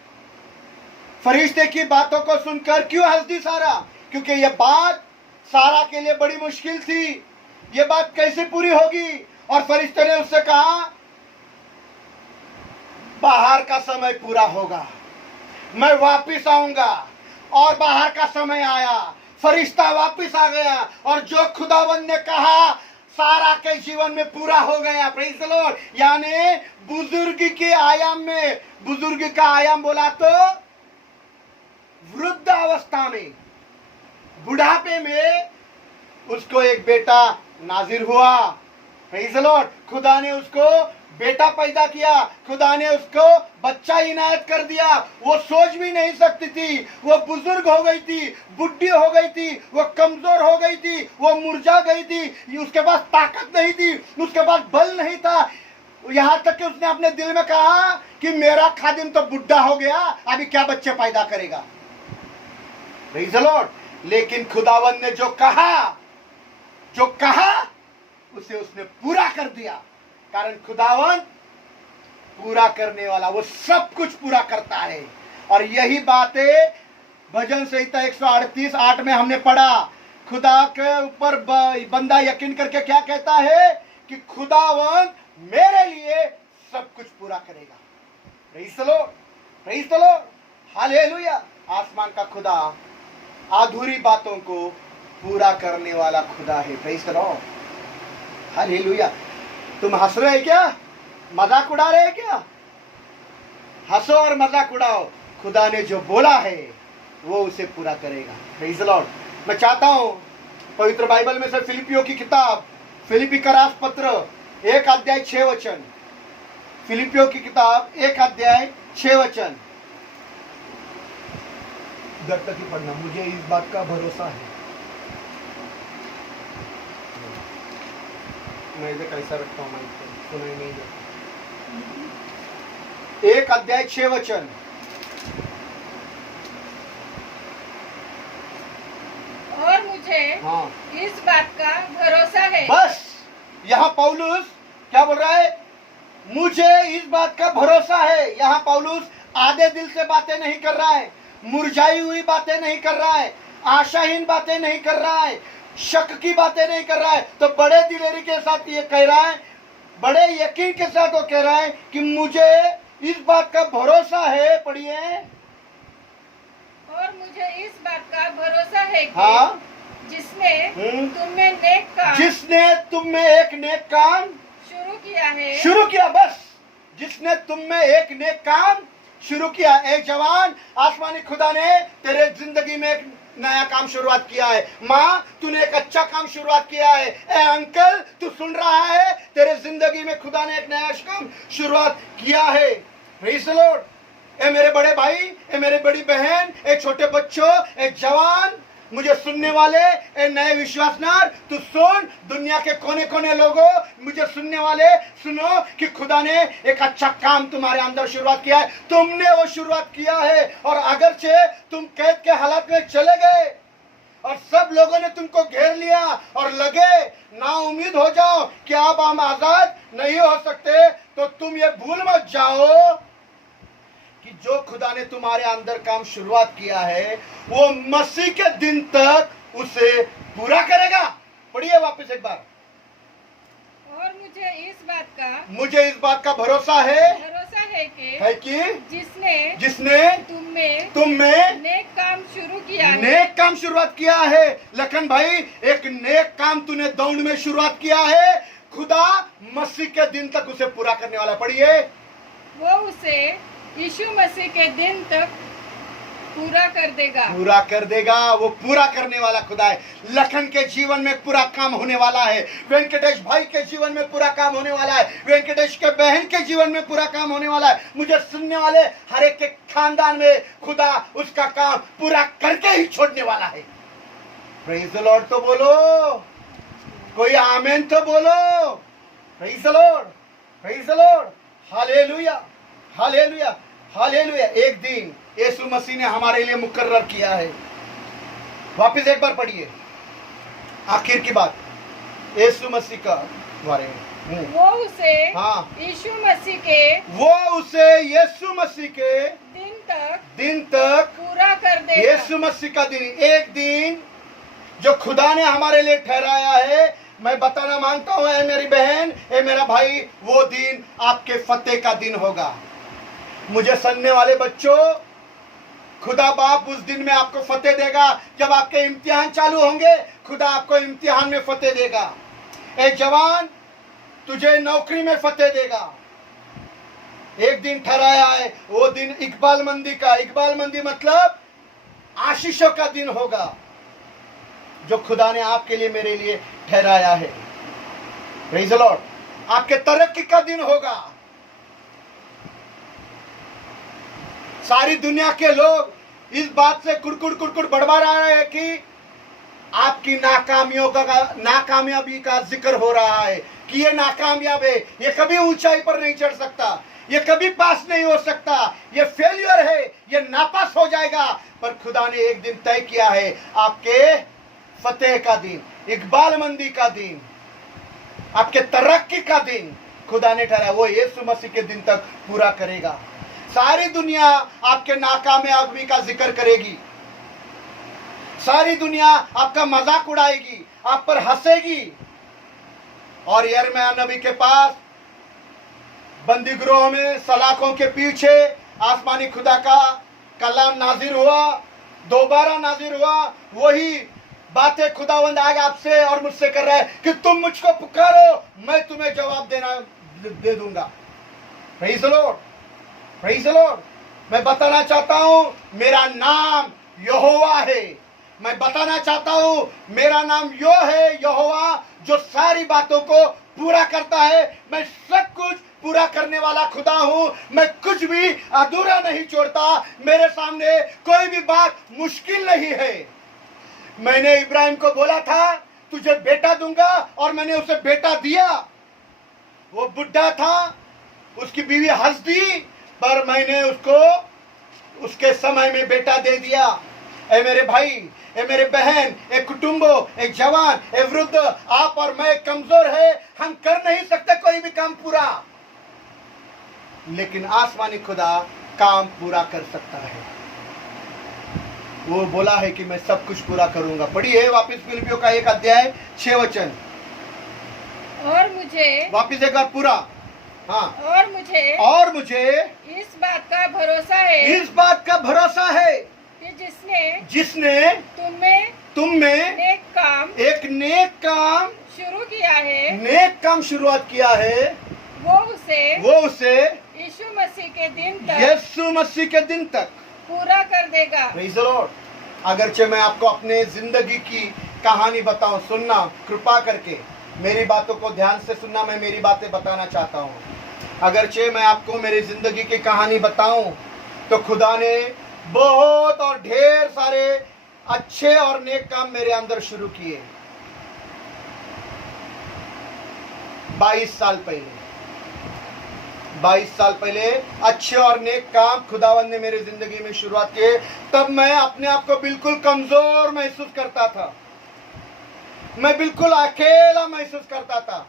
फरिश्ते की बातों को सुनकर क्यों हंस दी सारा? क्योंकि यह बात सारा के लिए बड़ी मुश्किल थी। ये बात कैसे पूरी होगी? और फरिश्ते ने उससे कहा, बाहर का समय पूरा होगा, मैं वापिस आऊंगा। और बाहर का समय आया, फरिश्ता वापिस आ गया और जो खुदावन ने कहा सारा के जीवन में पूरा हो गया। Praise the Lord. यानी बुजुर्ग के आयाम में, बुजुर्ग का आयाम बोला तो वृद्ध अवस्था में, बुढ़ापे में उसको एक बेटा नाजिर हुआ। Praise the Lord. खुदा ने उसको बेटा पैदा किया, खुदा ने उसको बच्चा इनायत कर दिया। वो सोच भी नहीं सकती थी, वो बुजुर्ग हो गई थी, बुढ़ी हो गई थी, वो कमजोर हो गई थी, वो मुरझा गई थी, उसके पास ताकत नहीं थी, उसके पास बल नहीं था। यहाँ तक कि उसने अपने दिल में कहा कि मेरा खादिम तो बुढ़ा हो गया, अभी क्या बच्चे पैदा करेगा। Praise the Lord. लेकिन खुदावन ने जो कहा उसे उसने पूरा कर दिया। कारण खुदावन पूरा करने वाला, वो सब कुछ पूरा करता है। और यही बातें भजन संहिता 138:8 में हमने पढ़ा। खुदा के ऊपर बंदा यकीन करके क्या कहता है कि खुदावन मेरे लिए सब कुछ पूरा करेगा। Praise the Lord, praise the Lord, hallelujah. आसमान का खुदा अधूरी बातों को पूरा करने वाला खुदा है। Praise the Lord, hallelujah. तुम हंस रहे क्या? मजाक उड़ा रहे क्या? हंसो और मजाक उड़ाओ। खुदा ने जो बोला है वो उसे पूरा करेगा। Praise the Lord. मैं चाहता हूं पवित्र बाइबल में से फिलिपियों की किताब, फिलिपी का रास पत्र 1 अध्याय 6 वचन। फिलिपियों की किताब 1 अध्याय 6 वचन। इधर तक ही पढ़ना, मुझे इस बात का भरोसा है। मैं इसे कैसा रखता हूँ, सुनाई नहीं देता। 1 अध्याय 6 वचन। और मुझे हाँ, इस बात का भरोसा है। बस यहाँ पौलुस क्या बोल रहा है? मुझे इस बात का भरोसा है। यहाँ पौलुस आधे दिल से बातें नहीं कर रहा है, मुरझाई हुई बातें नहीं कर रहा है, आशाहीन बातें नहीं कर रहा है, शक की बातें नहीं कर रहा है। तो बड़े दिलेरी के साथ ये कह रहा है, बड़े यकीन के साथ वो कह रहा है कि मुझे इस बात का भरोसा है। पढ़िए। और मुझे इस बात का भरोसा है कि हाँ, जिसने तुम में एक नेक काम शुरू किया। बस जिसने तुम में एक नेक काम शुरू किया। एक जवान, आसमानी खुदा ने तेरे जिंदगी में एक नया काम शुरुआत किया है। माँ, तूने एक अच्छा काम शुरुआत किया है। ए अंकल, तू सुन रहा है? तेरे जिंदगी में खुदा ने एक नया काम शुरुआत किया है। Praise the Lord. ए मेरे बड़े भाई, ए मेरे बड़ी बहन, ए छोटे बच्चों, ए जवान, मुझे सुनने वाले, ए नए विश्वासनार, तू सुन। दुनिया के कोने कोने लोगों, मुझे सुनने वाले, सुनो कि खुदा ने एक अच्छा काम तुम्हारे अंदर शुरुआत किया है। तुमने वो शुरुआत किया है। और अगरचे तुम कैद के हालात में चले गए, और सब लोगों ने तुमको घेर लिया और लगे ना उम्मीद हो जाओ कि अब हम आजाद नहीं हो सकते, तो तुम ये भूल मत जाओ कि जो खुदा ने तुम्हारे अंदर काम शुरुआत किया है वो मसीह के दिन तक उसे पूरा करेगा। पढ़िए वापस एक बार। और मुझे इस बात का भरोसा है कि जिसने तुम में नेक काम शुरू किया है, नेक काम शुरुआत किया है। लखन भाई, एक नेक काम तूने दौड़ में शुरुआत किया है, खुदा मसीह के दिन तक उसे पूरा करने वाला। पढ़िए, वो उसे यीशु मसीह के दिन तक पूरा कर देगा। पूरा कर देगा। वो पूरा करने वाला खुदा है। लखन के जीवन में पूरा काम होने वाला है, वेंकटेश भाई के जीवन में पूरा काम होने वाला है, वेंकटेश के बहन के जीवन में पूरा काम होने वाला है। मुझे सुनने वाले हर एक के खानदान में खुदा उसका काम पूरा करके ही छोड़ने वाला है। प्रेज़ द लॉर्ड तो बोलो, कोई आमीन तो बोलो। Praise the Lord, praise the Lord, hallelujah, hallelujah, hallelujah. एक दिन यीशु मसीह ने हमारे लिए मुकर्रर किया है। वापस एक बार पढ़िए, आखिर की बात यीशु मसीह का बारे में। वो उसे हाँ, यीशु मसीह के दिन तक पूरा कर देगा। यीशु मसीह का दिन, एक दिन जो खुदा ने हमारे लिए ठहराया है, मैं बताना मांगता हूं, है मेरी बहन, है मेरा भाई, वो दिन आपके फतेह का दिन होगा। मुझे सुनने वाले बच्चों, खुदा बाप उस दिन में आपको फतेह देगा। जब आपके इम्तिहान चालू होंगे, खुदा आपको इम्तिहान में फतेह देगा। ए जवान, तुझे नौकरी में फतेह देगा। एक दिन ठहराया है, वो दिन इकबाल मंदी का, इकबाल मंदी मतलब आशीषों का दिन होगा, जो खुदा ने आपके लिए, मेरे लिए ठहराया है। Praise the Lord. आपके तरक्की का दिन होगा। सारी दुनिया के लोग इस बात से कुड़कुड़ बड़बड़ा रहे हैं कि आपकी नाकामयाबी का जिक्र हो रहा है कि ये नाकामयाब है, ये कभी ऊंचाई पर नहीं चढ़ सकता, ये कभी पास नहीं हो सकता, ये फेलियर है, ये नापास हो जाएगा। पर खुदा ने एक दिन तय किया है, आपके फतेह का दिन, इकबाल मंदी का दिन, आपके तरक्की का दिन खुदा ने ठहराया, वो यीशु मसीह के दिन तक पूरा करेगा। सारी दुनिया आपके नाकामयाबी का जिक्र करेगी, सारी दुनिया आपका मजाक उड़ाएगी, आप पर हंसेगी। और यिर्मयाह नबी के पास बंदी गृह में सलाखों के पीछे आसमानी खुदा का कलाम नाजिर हुआ, दोबारा नाजिर हुआ। वही बातें खुदावंद आज आपसे और मुझसे कर रहा है कि तुम मुझको पुकारो, मैं तुम्हें जवाब दे दूंगा। Praise the Lord, praise the Lord. मैं बताना चाहता हूं, मेरा नाम यहोवा है। मैं बताना चाहता हूं, मेरा नाम यो है, यहोवा, जो सारी बातों को पूरा करता है। मैं सब कुछ पूरा करने वाला खुदा हूं। मैं कुछ भी अधूरा नहीं छोड़ता। मेरे सामने कोई भी बात मुश्किल नहीं है। मैंने इब्राहिम को बोला था, तुझे बेटा दूंगा, और मैंने उसे बेटा दिया। वो बुढ़ा था, उसकी बीवी हंस दी, पर मैंने उसको उसके समय में बेटा दे दिया। ए मेरे भाई, ए मेरे बहन, एक कुटुंबो, एक जवान, एक वृद्ध, आप और मैं कमजोर है, हम कर नहीं सकते कोई भी काम पूरा, लेकिन आसमानी खुदा काम पूरा कर सकता है। वो बोला है कि मैं सब कुछ पूरा करूंगा। पढ़िए वापस फिलिपियों का 1 अध्याय 6 वचन। और मुझे, वापस एक बार पूरा, हाँ, और मुझे इस बात का भरोसा है, इस बात का भरोसा है कि जिसने तुम में एक नेक काम शुरू किया है, नेक काम शुरुआत किया है, वो उसे यीशु यीशु मसीह के दिन तक पूरा कर देगा। Praise the Lord. अगरचे मैं आपको अपने जिंदगी की कहानी बताऊं, सुनना कृपा करके, मेरी बातों को ध्यान से सुनना। मैं मेरी बातें बताना चाहता हूं। अगरचे मैं आपको मेरी जिंदगी की कहानी बताऊं, तो खुदा ने बहुत और ढेर सारे अच्छे और नेक काम मेरे अंदर शुरू किए। 22 साल पहले 22 साल पहले अच्छे और नेक काम खुदावंद ने मेरी जिंदगी में शुरुआत किए, तब मैं अपने आप को बिल्कुल कमजोर महसूस करता था, मैं बिल्कुल अकेला महसूस करता था।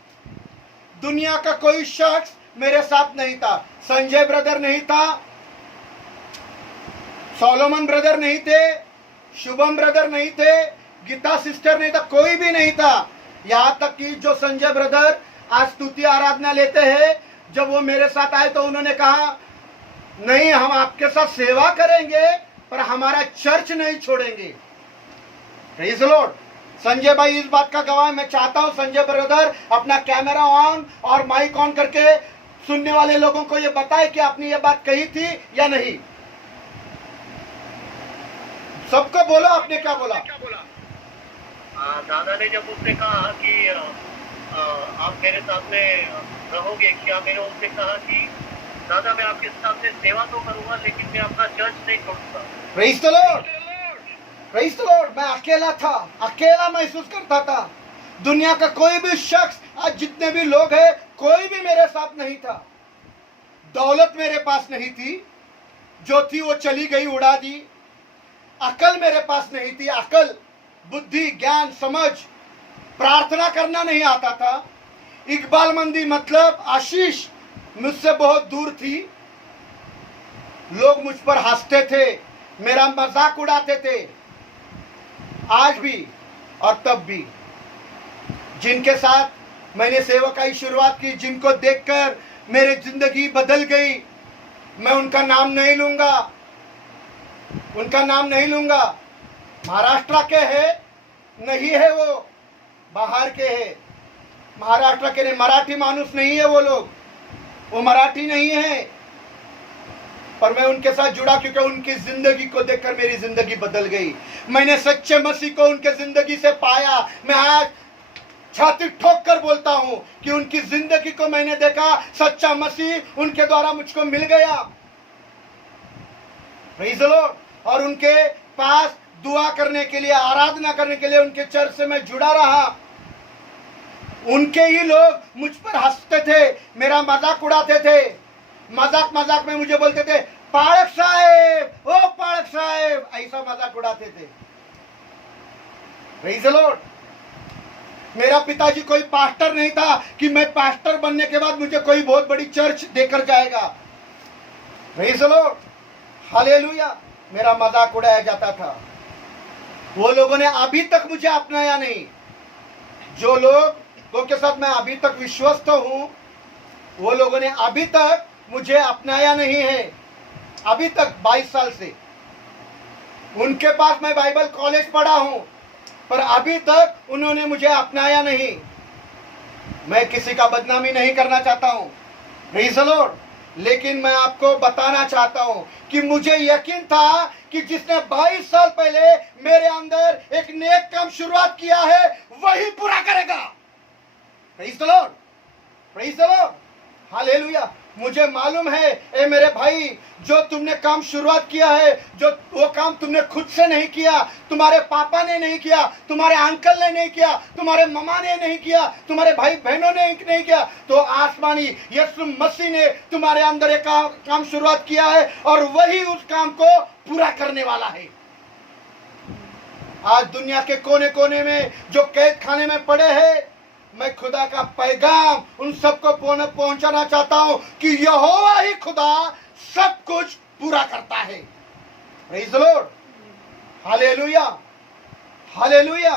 दुनिया का कोई शख्स मेरे साथ नहीं था। संजय ब्रदर नहीं था, सोलोमन ब्रदर नहीं थे, शुभम ब्रदर नहीं थे, गीता सिस्टर नहीं था, कोई भी नहीं था। यहाँ तक कि जो संजय ब्रदर आज स्तुति आराधना लेते हैं, जब वो मेरे साथ आए तो उन्होंने कहा नहीं, हम आपके साथ सेवा करेंगे पर हमारा चर्च नहीं छोड़ेंगे। Praise the Lord. संजय भाई इस बात का गवाह। मैं चाहता हूं संजय ब्रदर अपना कैमरा ऑन और माइक ऑन करके सुनने वाले लोगों को ये बताए कि आपने ये बात कही थी या नहीं। सबको बोलो आपने क्या बोला। दादा ने जब उससे कहा कि आप मेरे साथ में रहोगे क्या, मैंने उनसे कहा कि दादा मैं आपके साथ में सेवा तो करूंगा लेकिन मैं अपना चर्च नहीं छोड़ूंगा। Praise the Lord, praise the Lord. मैं अकेला था, अकेला महसूस करता था। दुनिया का कोई भी शख्स, आज जितने भी लोग हैं, कोई भी मेरे साथ नहीं था। दौलत मेरे पास नहीं थी, जो थी वो चली गई, उड़ा दी। अकल मेरे पास नहीं थी, अकल, बुद्धि, ज्ञान, समझ, प्रार्थना करना नहीं आता था। इकबालमंदी मतलब आशीष मुझसे बहुत दूर थी। लोग मुझ पर हंसते थे, मेरा मजाक उड़ाते थे, आज भी और तब भी। जिनके साथ मैंने सेवा की शुरुआत की, जिनको देखकर मेरी जिंदगी बदल गई, मैं उनका नाम नहीं लूंगा, उनका नाम नहीं लूंगा। महाराष्ट्र के है नहीं है, वो बाहर के है। महाराष्ट्र के नहीं, मराठी मानुस नहीं है वो लोग, वो मराठी नहीं है। पर मैं उनके साथ जुड़ा क्योंकि उनकी जिंदगी को देखकर मेरी जिंदगी बदल गई। मैंने सच्चे मसीह को उनके जिंदगी से पाया। मैं आज छाती ठोक कर बोलता हूं कि उनकी जिंदगी को मैंने देखा, सच्चा मसीह उनके द्वारा मुझको मिल गया। Praise the Lord. और उनके पास दुआ करने के लिए, आराधना करने के लिए उनके चर्च से मैं जुड़ा रहा। उनके ही लोग मुझ पर हंसते थे, मेरा मजाक उड़ाते थे। मजाक मजाक में मुझे बोलते थे पालक साहेब, ओ पालक साहेब, ऐसा मजाक उड़ाते थे। Praise the Lord. मेरा पिताजी कोई पास्टर नहीं था कि मैं पास्टर बनने के बाद मुझे कोई बहुत बड़ी चर्च देकर जाएगा। Praise the Lord, hallelujah. मेरा मजाक उड़ाया जाता था। वो लोगों ने अभी तक मुझे अपनाया नहीं। जो लोगों के साथ मैं अभी तक विश्वस्त हूं, वो लोगों ने अभी तक मुझे अपनाया नहीं है। अभी तक 22 साल से उनके पास मैं बाइबल कॉलेज पढ़ा हूं, पर अभी तक उन्होंने मुझे अपनाया नहीं। मैं किसी का बदनामी नहीं करना चाहता हूं, प्रेज़ द लॉर्ड। लेकिन मैं आपको बताना चाहता हूं कि मुझे यकीन था कि जिसने 22 साल पहले मेरे अंदर एक नेक काम शुरुआत किया है, वही पूरा करेगा। Praise the Lord, praise the Lord, hallelujah. मुझे मालूम है, ए मेरे भाई, जो तुमने काम शुरुआत किया है, जो वो काम तुमने खुद से नहीं किया, तुम्हारे पापा ने नहीं किया, तुम्हारे अंकल ने नहीं किया, तुम्हारे ममा ने नहीं किया, तुम्हारे भाई बहनों ने नहीं किया, तो आसमानी यीशु मसीह ने तुम्हारे अंदर एक काम शुरुआत किया है और वही उस काम को पूरा करने वाला है। आज दुनिया के कोने कोने में जो कैद खाने में पड़े हैं, मैं खुदा का पैगाम उन सबको पहुंचाना चाहता हूं कि यहोवा ही खुदा सब कुछ पूरा करता है। Praise the Lord, hallelujah, hallelujah,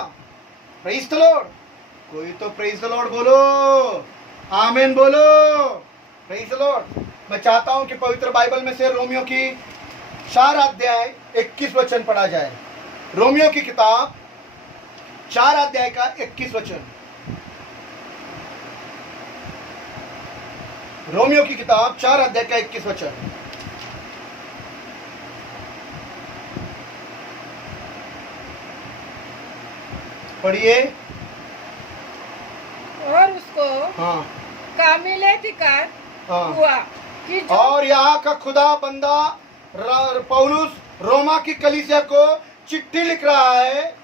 praise the Lord. कोई तो प्रेज़ द लॉर्ड बोलो, आमीन बोलो, प्रेज़ द लॉर्ड। मैं चाहता हूं कि पवित्र बाइबल में से रोमियो की 4 अध्याय 21 वचन पढ़ा जाए। रोमियो की किताब 4 अध्याय का 21 वचन। रोमियो की किताब 4 अध्याय का 21 वचन। पढ़िए। और उसको हाँ, कामिल एतिकार हाँ। हुआ कि जो और यहाँ का खुदा बंदा पौलुस रोमा की कलीसिया को चिट्ठी लिख रहा है,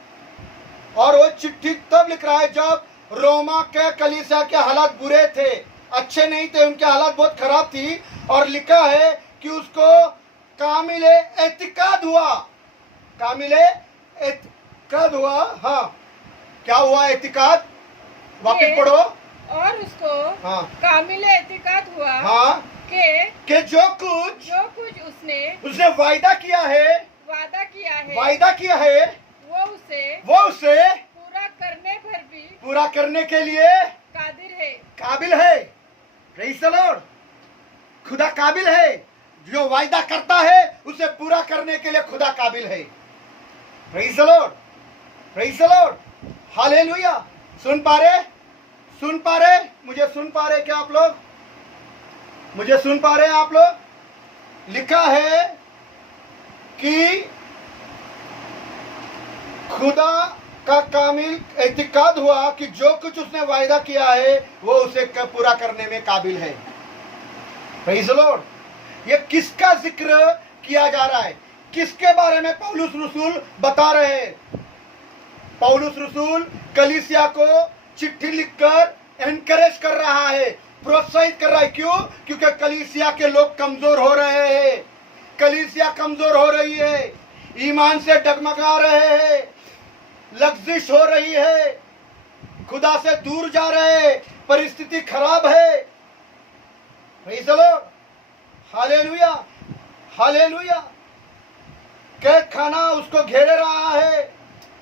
और वो चिट्ठी तब लिख रहा है जब रोमा के कलीसिया के हालात बुरे थे, अच्छे नहीं थे, उनके हालात बहुत खराब थी। और लिखा है कि उसको कामिल एतिकाद हुआ, कामिल एतिकाद हुआ। हाँ, क्या हुआ एतिकाद? वापिस पढ़ो। और उसको हाँ कामिल एतिकाद हुआ हाँ, कि जो कुछ उसने वायदा किया है, वादा किया है वो उसे पूरा करने के लिए काबिल है। Praise the Lord. खुदा काबिल है, जो वायदा करता है उसे पूरा करने के लिए खुदा काबिल है। Praise the Lord, praise the Lord, hallelujah. सुन पा रहे? मुझे सुन पा रहे क्या आप लोग? मुझे सुन पा रहे हैं आप लोग? लिखा है कि खुदा का कामिल एतिकाद हुआ कि जो कुछ उसने वायदा किया है वो उसे पूरा करने में काबिल है। Praise the Lord. ये किसका जिक्र किया जा रहा है? किसके बारे में पौलुस रसूल बता रहे हैं? पौलुस रसूल कलीसिया को चिट्ठी लिखकर एनकरेज कर रहा है, प्रोत्साहित कर रहा है। क्यों? क्योंकि कलीसिया के लोग कमजोर हो रहे हैं, कलीसिया कमजोर हो रही है, ईमान से डगमगा रहे हैं, लग्जिश हो रही है, खुदा से दूर जा रहे हैं, परिस्थिति खराब है। Praise the Lord, hallelujah, hallelujah. कैद खाना उसको घेरे रहा है।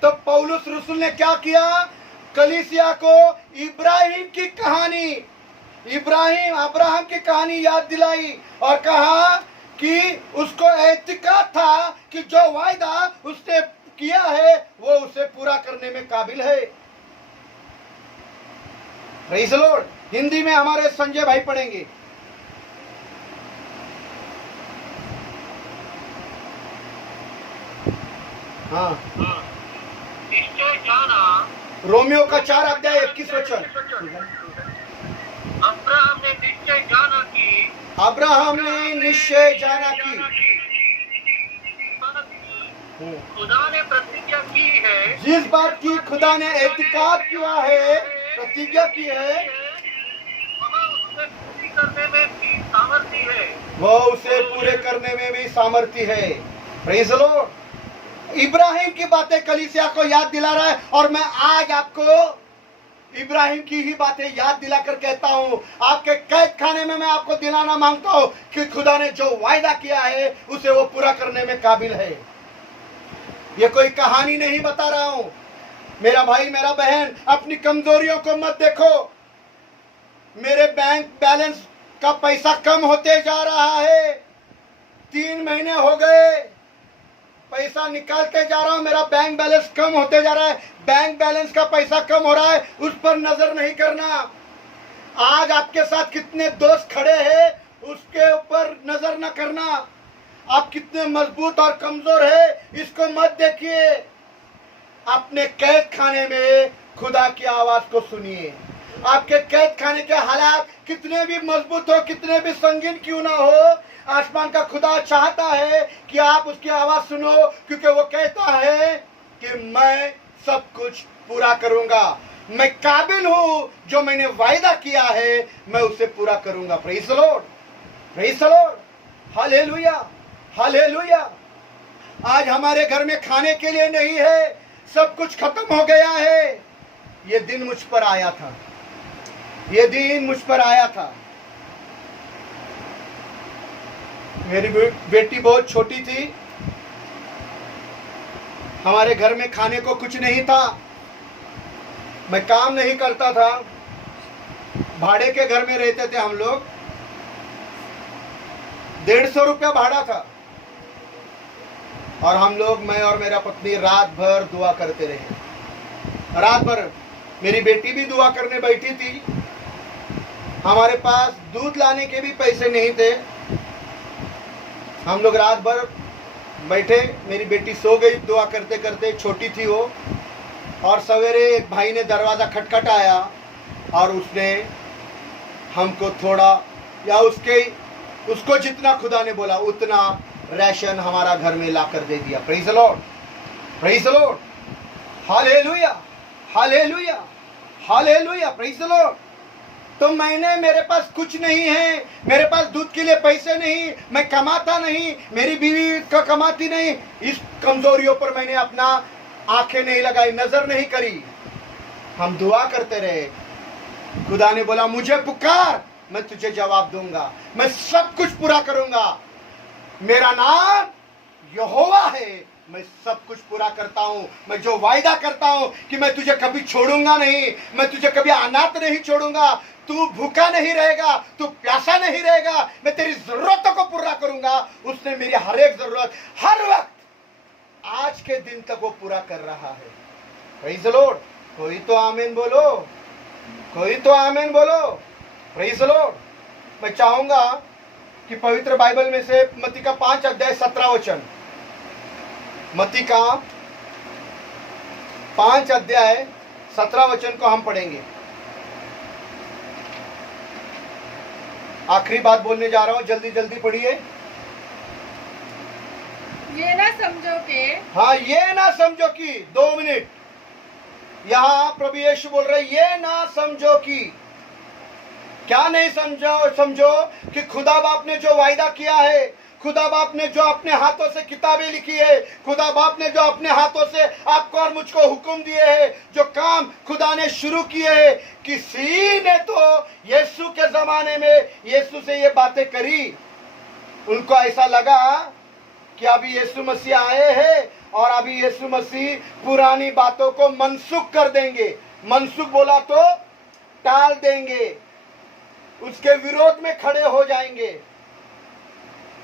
तो पौलुस रसूल ने क्या किया? कलीसिया को इब्राहिम की कहानी, अब्राहम की कहानी याद दिलाई और कहा कि उसको एतिकाद था कि जो वायदा उसने किया है वो उसे पूरा करने में काबिल है। Praise the Lord. हिंदी में हमारे संजय भाई पढ़ेंगे। हाँ, निश्चय जाना, रोमियो का 4 अध्याय 21 वचन। अब्राहम ने निश्चय जाना कि खुदा ने प्रतिज्ञा की है, जिस बात की खुदा ने एतिकाद किया है, प्रतिज्ञा की है, उसे पूरी करने में भी सामर्थ्य है। वो उसे पूरे करने में भी सामर्थ्य है। Praise the Lord. इब्राहिम की बातें कलीसिया को याद दिला रहा है और मैं आज आपको इब्राहिम की ही बातें याद दिलाकर कहता हूं, आपके कैद खाने में मैं आपको दिलाना मांगता हूं कि खुदा ने जो वायदा किया है उसे वो पूरा करने में काबिल है। ये कोई कहानी नहीं बता रहा हूं। मेरा भाई, मेरा बहन, अपनी कमजोरियों को मत देखो। मेरे बैंक बैलेंस का पैसा कम होते जा रहा है, 3 महीने हो गए, पैसा निकालते जा रहा हूं, मेरा बैंक बैलेंस कम होते जा रहा है। बैंक बैलेंस का पैसा कम हो रहा है, उस पर नजर नहीं करना। आज आपके साथ कितने दोस्त खड़े हैं उसके ऊपर नजर न करना। आप कितने मजबूत और कमजोर है इसको मत देखिए। अपने कैद खाने में खुदा की आवाज को सुनिए। आपके कैद खाने के हालात कितने भी मजबूत हो, कितने भी संगीन क्यों ना हो, आसमान का खुदा चाहता है कि आप उसकी आवाज सुनो, क्योंकि वो कहता है कि मैं सब कुछ पूरा करूंगा। मैं काबिल हूं, जो मैंने वायदा किया है मैं उसे पूरा करूंगा। Praise the Lord, praise the Lord, hallelujah, hallelujah. आज हमारे घर में खाने के लिए नहीं है, सब कुछ खत्म हो गया है। ये दिन मुझ पर आया था, ये दिन मुझ पर आया था। मेरी बेटी बहुत छोटी थी, हमारे घर में खाने को कुछ नहीं था, मैं काम नहीं करता था, भाड़े के घर में रहते थे हम लोग। 150 रुपया भाड़ा था और हम लोग, मैं और मेरा पत्नी रात भर दुआ करते रहे। रात भर मेरी बेटी भी दुआ करने बैठी थी। हमारे पास दूध लाने के भी पैसे नहीं थे। हम लोग रात भर बैठे, मेरी बेटी सो गई दुआ करते करते, छोटी थी वो। और सवेरे एक भाई ने दरवाज़ा खटखटाया और उसने हमको थोड़ा, या उसको जितना खुदा ने बोला उतना राशन हमारा घर में ला कर दे दिया। Praise the Lord, praise the Lord, hallelujah, hallelujah, hallelujah, praise the Lord. तो मेरे पास कुछ नहीं है, मेरे पास दूध के लिए पैसे नहीं, मैं कमाता नहीं, मेरी बीवी का कमाती नहीं, इस कमजोरियों पर मैंने अपना आंखें नहीं लगाई, नजर नहीं करी। हम दुआ करते रहे। खुदा ने बोला मुझे पुकार, मैं तुझे जवाब दूंगा, मैं सब कुछ पूरा करूंगा। मेरा नाम यहोवा है, मैं सब कुछ पूरा करता हूं। मैं जो वायदा करता हूं कि मैं तुझे कभी छोड़ूंगा नहीं, मैं तुझे कभी अनाथ नहीं छोड़ूंगा, तू भूखा नहीं रहेगा, तू प्यासा नहीं रहेगा, मैं तेरी जरूरतों को पूरा करूंगा। उसने मेरी हर एक जरूरत हर वक्त आज के दिन तक वो पूरा कर रहा है। Praise the Lord. कोई तो आमीन बोलो, कोई तो आमीन बोलो। Praise the Lord. मैं चाहूंगा कि पवित्र बाइबल में से मत्ती का 5 अध्याय 17 वचन, मत्ती का 5 अध्याय 17 वचन को हम पढ़ेंगे। आखिरी बात बोलने जा रहा हूं, जल्दी जल्दी पढ़िए। ये ना समझो कि हाँ, ये ना समझो कि 2 मिनट, यहां प्रभु यीशु बोल रहे ये ना समझो कि, क्या नहीं समझो कि खुदा बाप ने जो वायदा किया है, खुदा बाप ने जो अपने हाथों से किताबें लिखी है, खुदा बाप ने जो अपने हाथों से आपको और मुझको हुक्म दिए हैं, जो काम खुदा ने शुरू किए हैं, किसी ने तो यीशु के जमाने में यीशु से ये बातें करी। उनको ऐसा लगा कि अभी यीशु मसीह आए हैं और अभी यीशु मसीह पुरानी बातों को मनसुख कर देंगे। मनसुख बोला तो टाल देंगे, उसके विरोध में खड़े हो जाएंगे।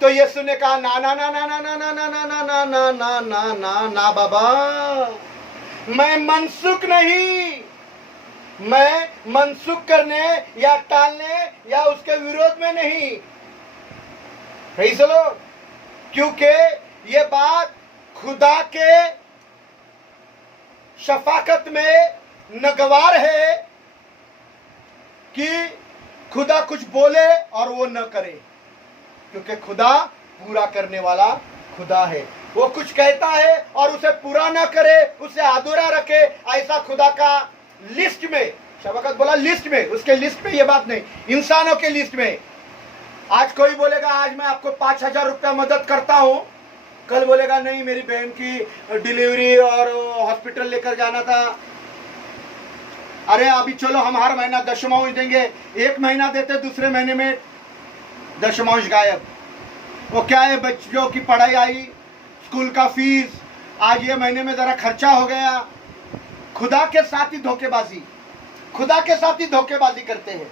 तो यीशु ने कहा ना ना ना ना ना ना ना ना ना ना ना ना ना ना ना ना बाबा, मैं मनसुख नहीं, मैं मनसुख करने या टालने या उसके विरोध में नहीं। Praise the Lord. क्योंकि ये बात खुदा के शफाकत में नगवार है कि खुदा कुछ बोले और वो न करे, क्योंकि खुदा पूरा करने वाला खुदा है। वो कुछ कहता है और उसे पूरा ना करे, उसे अधूरा रखे, ऐसा खुदा का लिस्ट में, शफाकत बोला लिस्ट में, उसके लिस्ट में ये बात नहीं, इंसानों के लिस्ट में। आज कोई बोलेगा आज मैं आपको 5,000 रुपया मदद करता हूं, कल बोलेगा नहीं मेरी बहन की डिलीवरी और हॉस्पिटल लेकर जाना था, अरे अभी चलो हम हर महीना दशमांश देंगे। एक महीना देते, दूसरे महीने में दशमांश गायब। वो क्या है, बच्चों की पढ़ाई आई, स्कूल का फीस, आज ये महीने में जरा खर्चा हो गया। खुदा के साथ ही धोखेबाजी, खुदा के साथ ही धोखेबाजी करते हैं।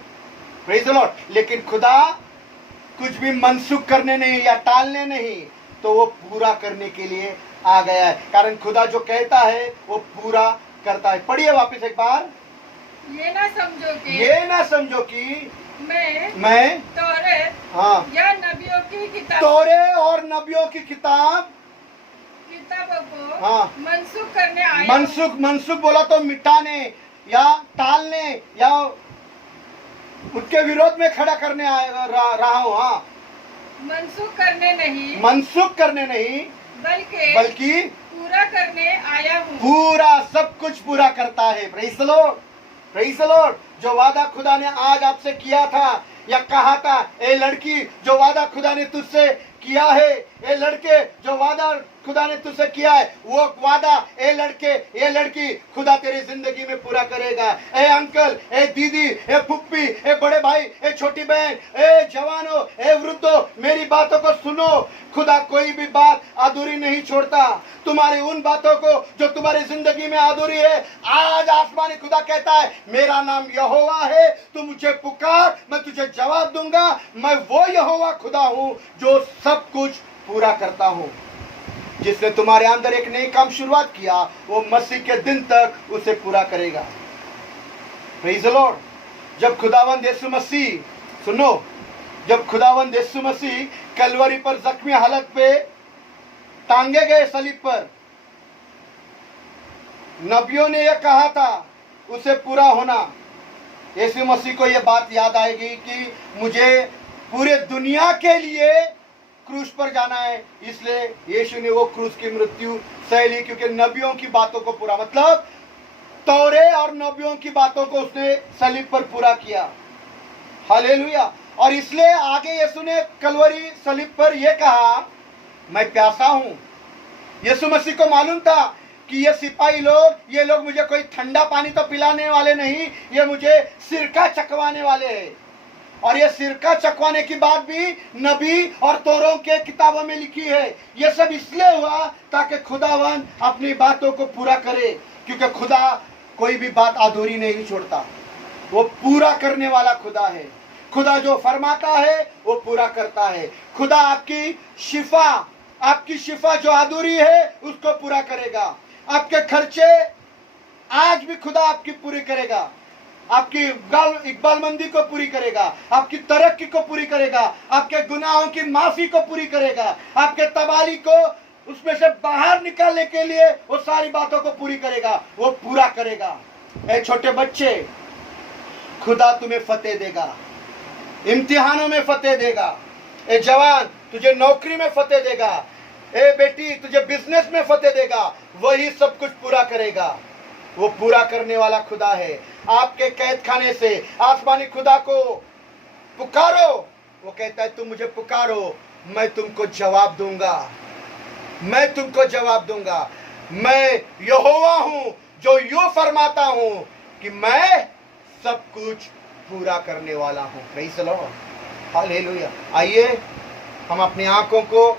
Praise the Lord. लेकिन खुदा कुछ भी मनसुख करने नहीं या टालने नहीं, तो वो पूरा करने के लिए आ गया है। कारण खुदा जो कहता है वो पूरा करता है। पढ़िए वापस एक बार। ये ना समझो कि ये ना समझो कि मैं तौरात हाँ या नबियों की किताब तौरे और नबियों की किताबों को हाँ मनसुख करने आया हूँ। मनसुख बोला तो मिटाने या टालने या उसके विरोध में खड़ा करने रहा हूँ। हाँ, मनसुख करने नहीं बल्कि पूरा करने आया हूँ। पूरा सब कुछ पूरा करता है। Praise the Lord, praise the Lord. जो वादा खुदा ने आज आपसे किया था या कहा था, ए लड़की जो वादा खुदा ने तुझसे किया है, ए लड़के जो वादा खुदा ने तुझसे किया है, वो वादा ए लड़के ए लड़की खुदा तेरी जिंदगी में पूरा करेगा। ए अंकल, ए दीदी, ए फुप्पी, ए बड़े भाई, ए छोटी बहन, ए जवानों, ए वृद्धों, मेरी बातों को सुनो। खुदा कोई भी बात अधूरी नहीं छोड़ता। तुम्हारी उन बातों को जो तुम्हारी जिंदगी में अधूरी है, आज आसमानी खुदा कहता है मेरा नाम यहोवा है, तू मुझे पुकार, मैं तुझे जवाब दूंगा। मैं वो यहोवा खुदा हूं जो सब कुछ पूरा करता हूं। जिसने तुम्हारे अंदर एक नई काम शुरुआत किया, वो मसीह के दिन तक उसे पूरा करेगा। Praise the Lord. जब खुदावंद यीशु मसीह, सुनो, जब खुदावंद यीशु मसीह कलवरी पर जख्मी हालत पे टांगे गए सलीब पर, नबियों ने यह कहा था उसे पूरा होना। यीशु मसीह को यह बात याद आएगी कि मुझे पूरे दुनिया के लिए क्रूस पर जाना है, इसलिए यीशु ने वो क्रूस की मृत्यु सह ली, क्योंकि नबियों की बातों को पूरा, मतलब तौरे और नबियों की बातों को उसने सलीब पर पूरा किया। हालेलुया। और इसलिए आगे यीशु ने कलवरी सलीब पर यह कहा, मैं प्यासा हूं। यीशु मसीह को मालूम था कि ये सिपाही लोग, ये लोग मुझे कोई ठंडा पानी तो पिलाने वाले नहीं, ये मुझे सिरका चखवाने वाले हैं। और ये सिरका चखवाने की बात भी नबी और तौरों के किताबों में लिखी है। ये सब इसलिए हुआ ताकि खुदावन अपनी बातों को पूरा करे, क्योंकि खुदा कोई भी बात अधूरी नहीं छोड़ता, वो पूरा करने वाला खुदा है। खुदा जो फरमाता है वो पूरा करता है। खुदा आपकी शिफा जो अधूरी है उसको पूरा करेगा। आपके खर्चे आज भी खुदा आपकी पूरी करेगा, आपकी इकबालमंदी को पूरी करेगा, आपकी तरक्की को पूरी करेगा, आपके गुनाहों की माफी को पूरी करेगा, आपके तबाही को उसमें से बाहर निकालने के लिए वो सारी बातों को पूरी करेगा, वो पूरा करेगा। ए छोटे बच्चे, खुदा तुम्हें फतेह देगा, इम्तिहानों में फतेह देगा। ए जवान, तुझे नौकरी में फतेह देगा। ए बेटी, तुझे बिजनेस में फतेह देगा। वही सब कुछ पूरा करेगा, वो पूरा करने वाला खुदा है। आपके कैद खाने से आसमानी खुदा को पुकारो, वो कहता है तुम मुझे पुकारो, मैं तुमको जवाब दूंगा, मैं तुमको जवाब दूंगा। मैं यहोवा हूं जो यूं फरमाता हूं कि मैं सब कुछ पूरा करने वाला हूं। Praise the Lord, hallelujah. आइए हम अपनी आंखों को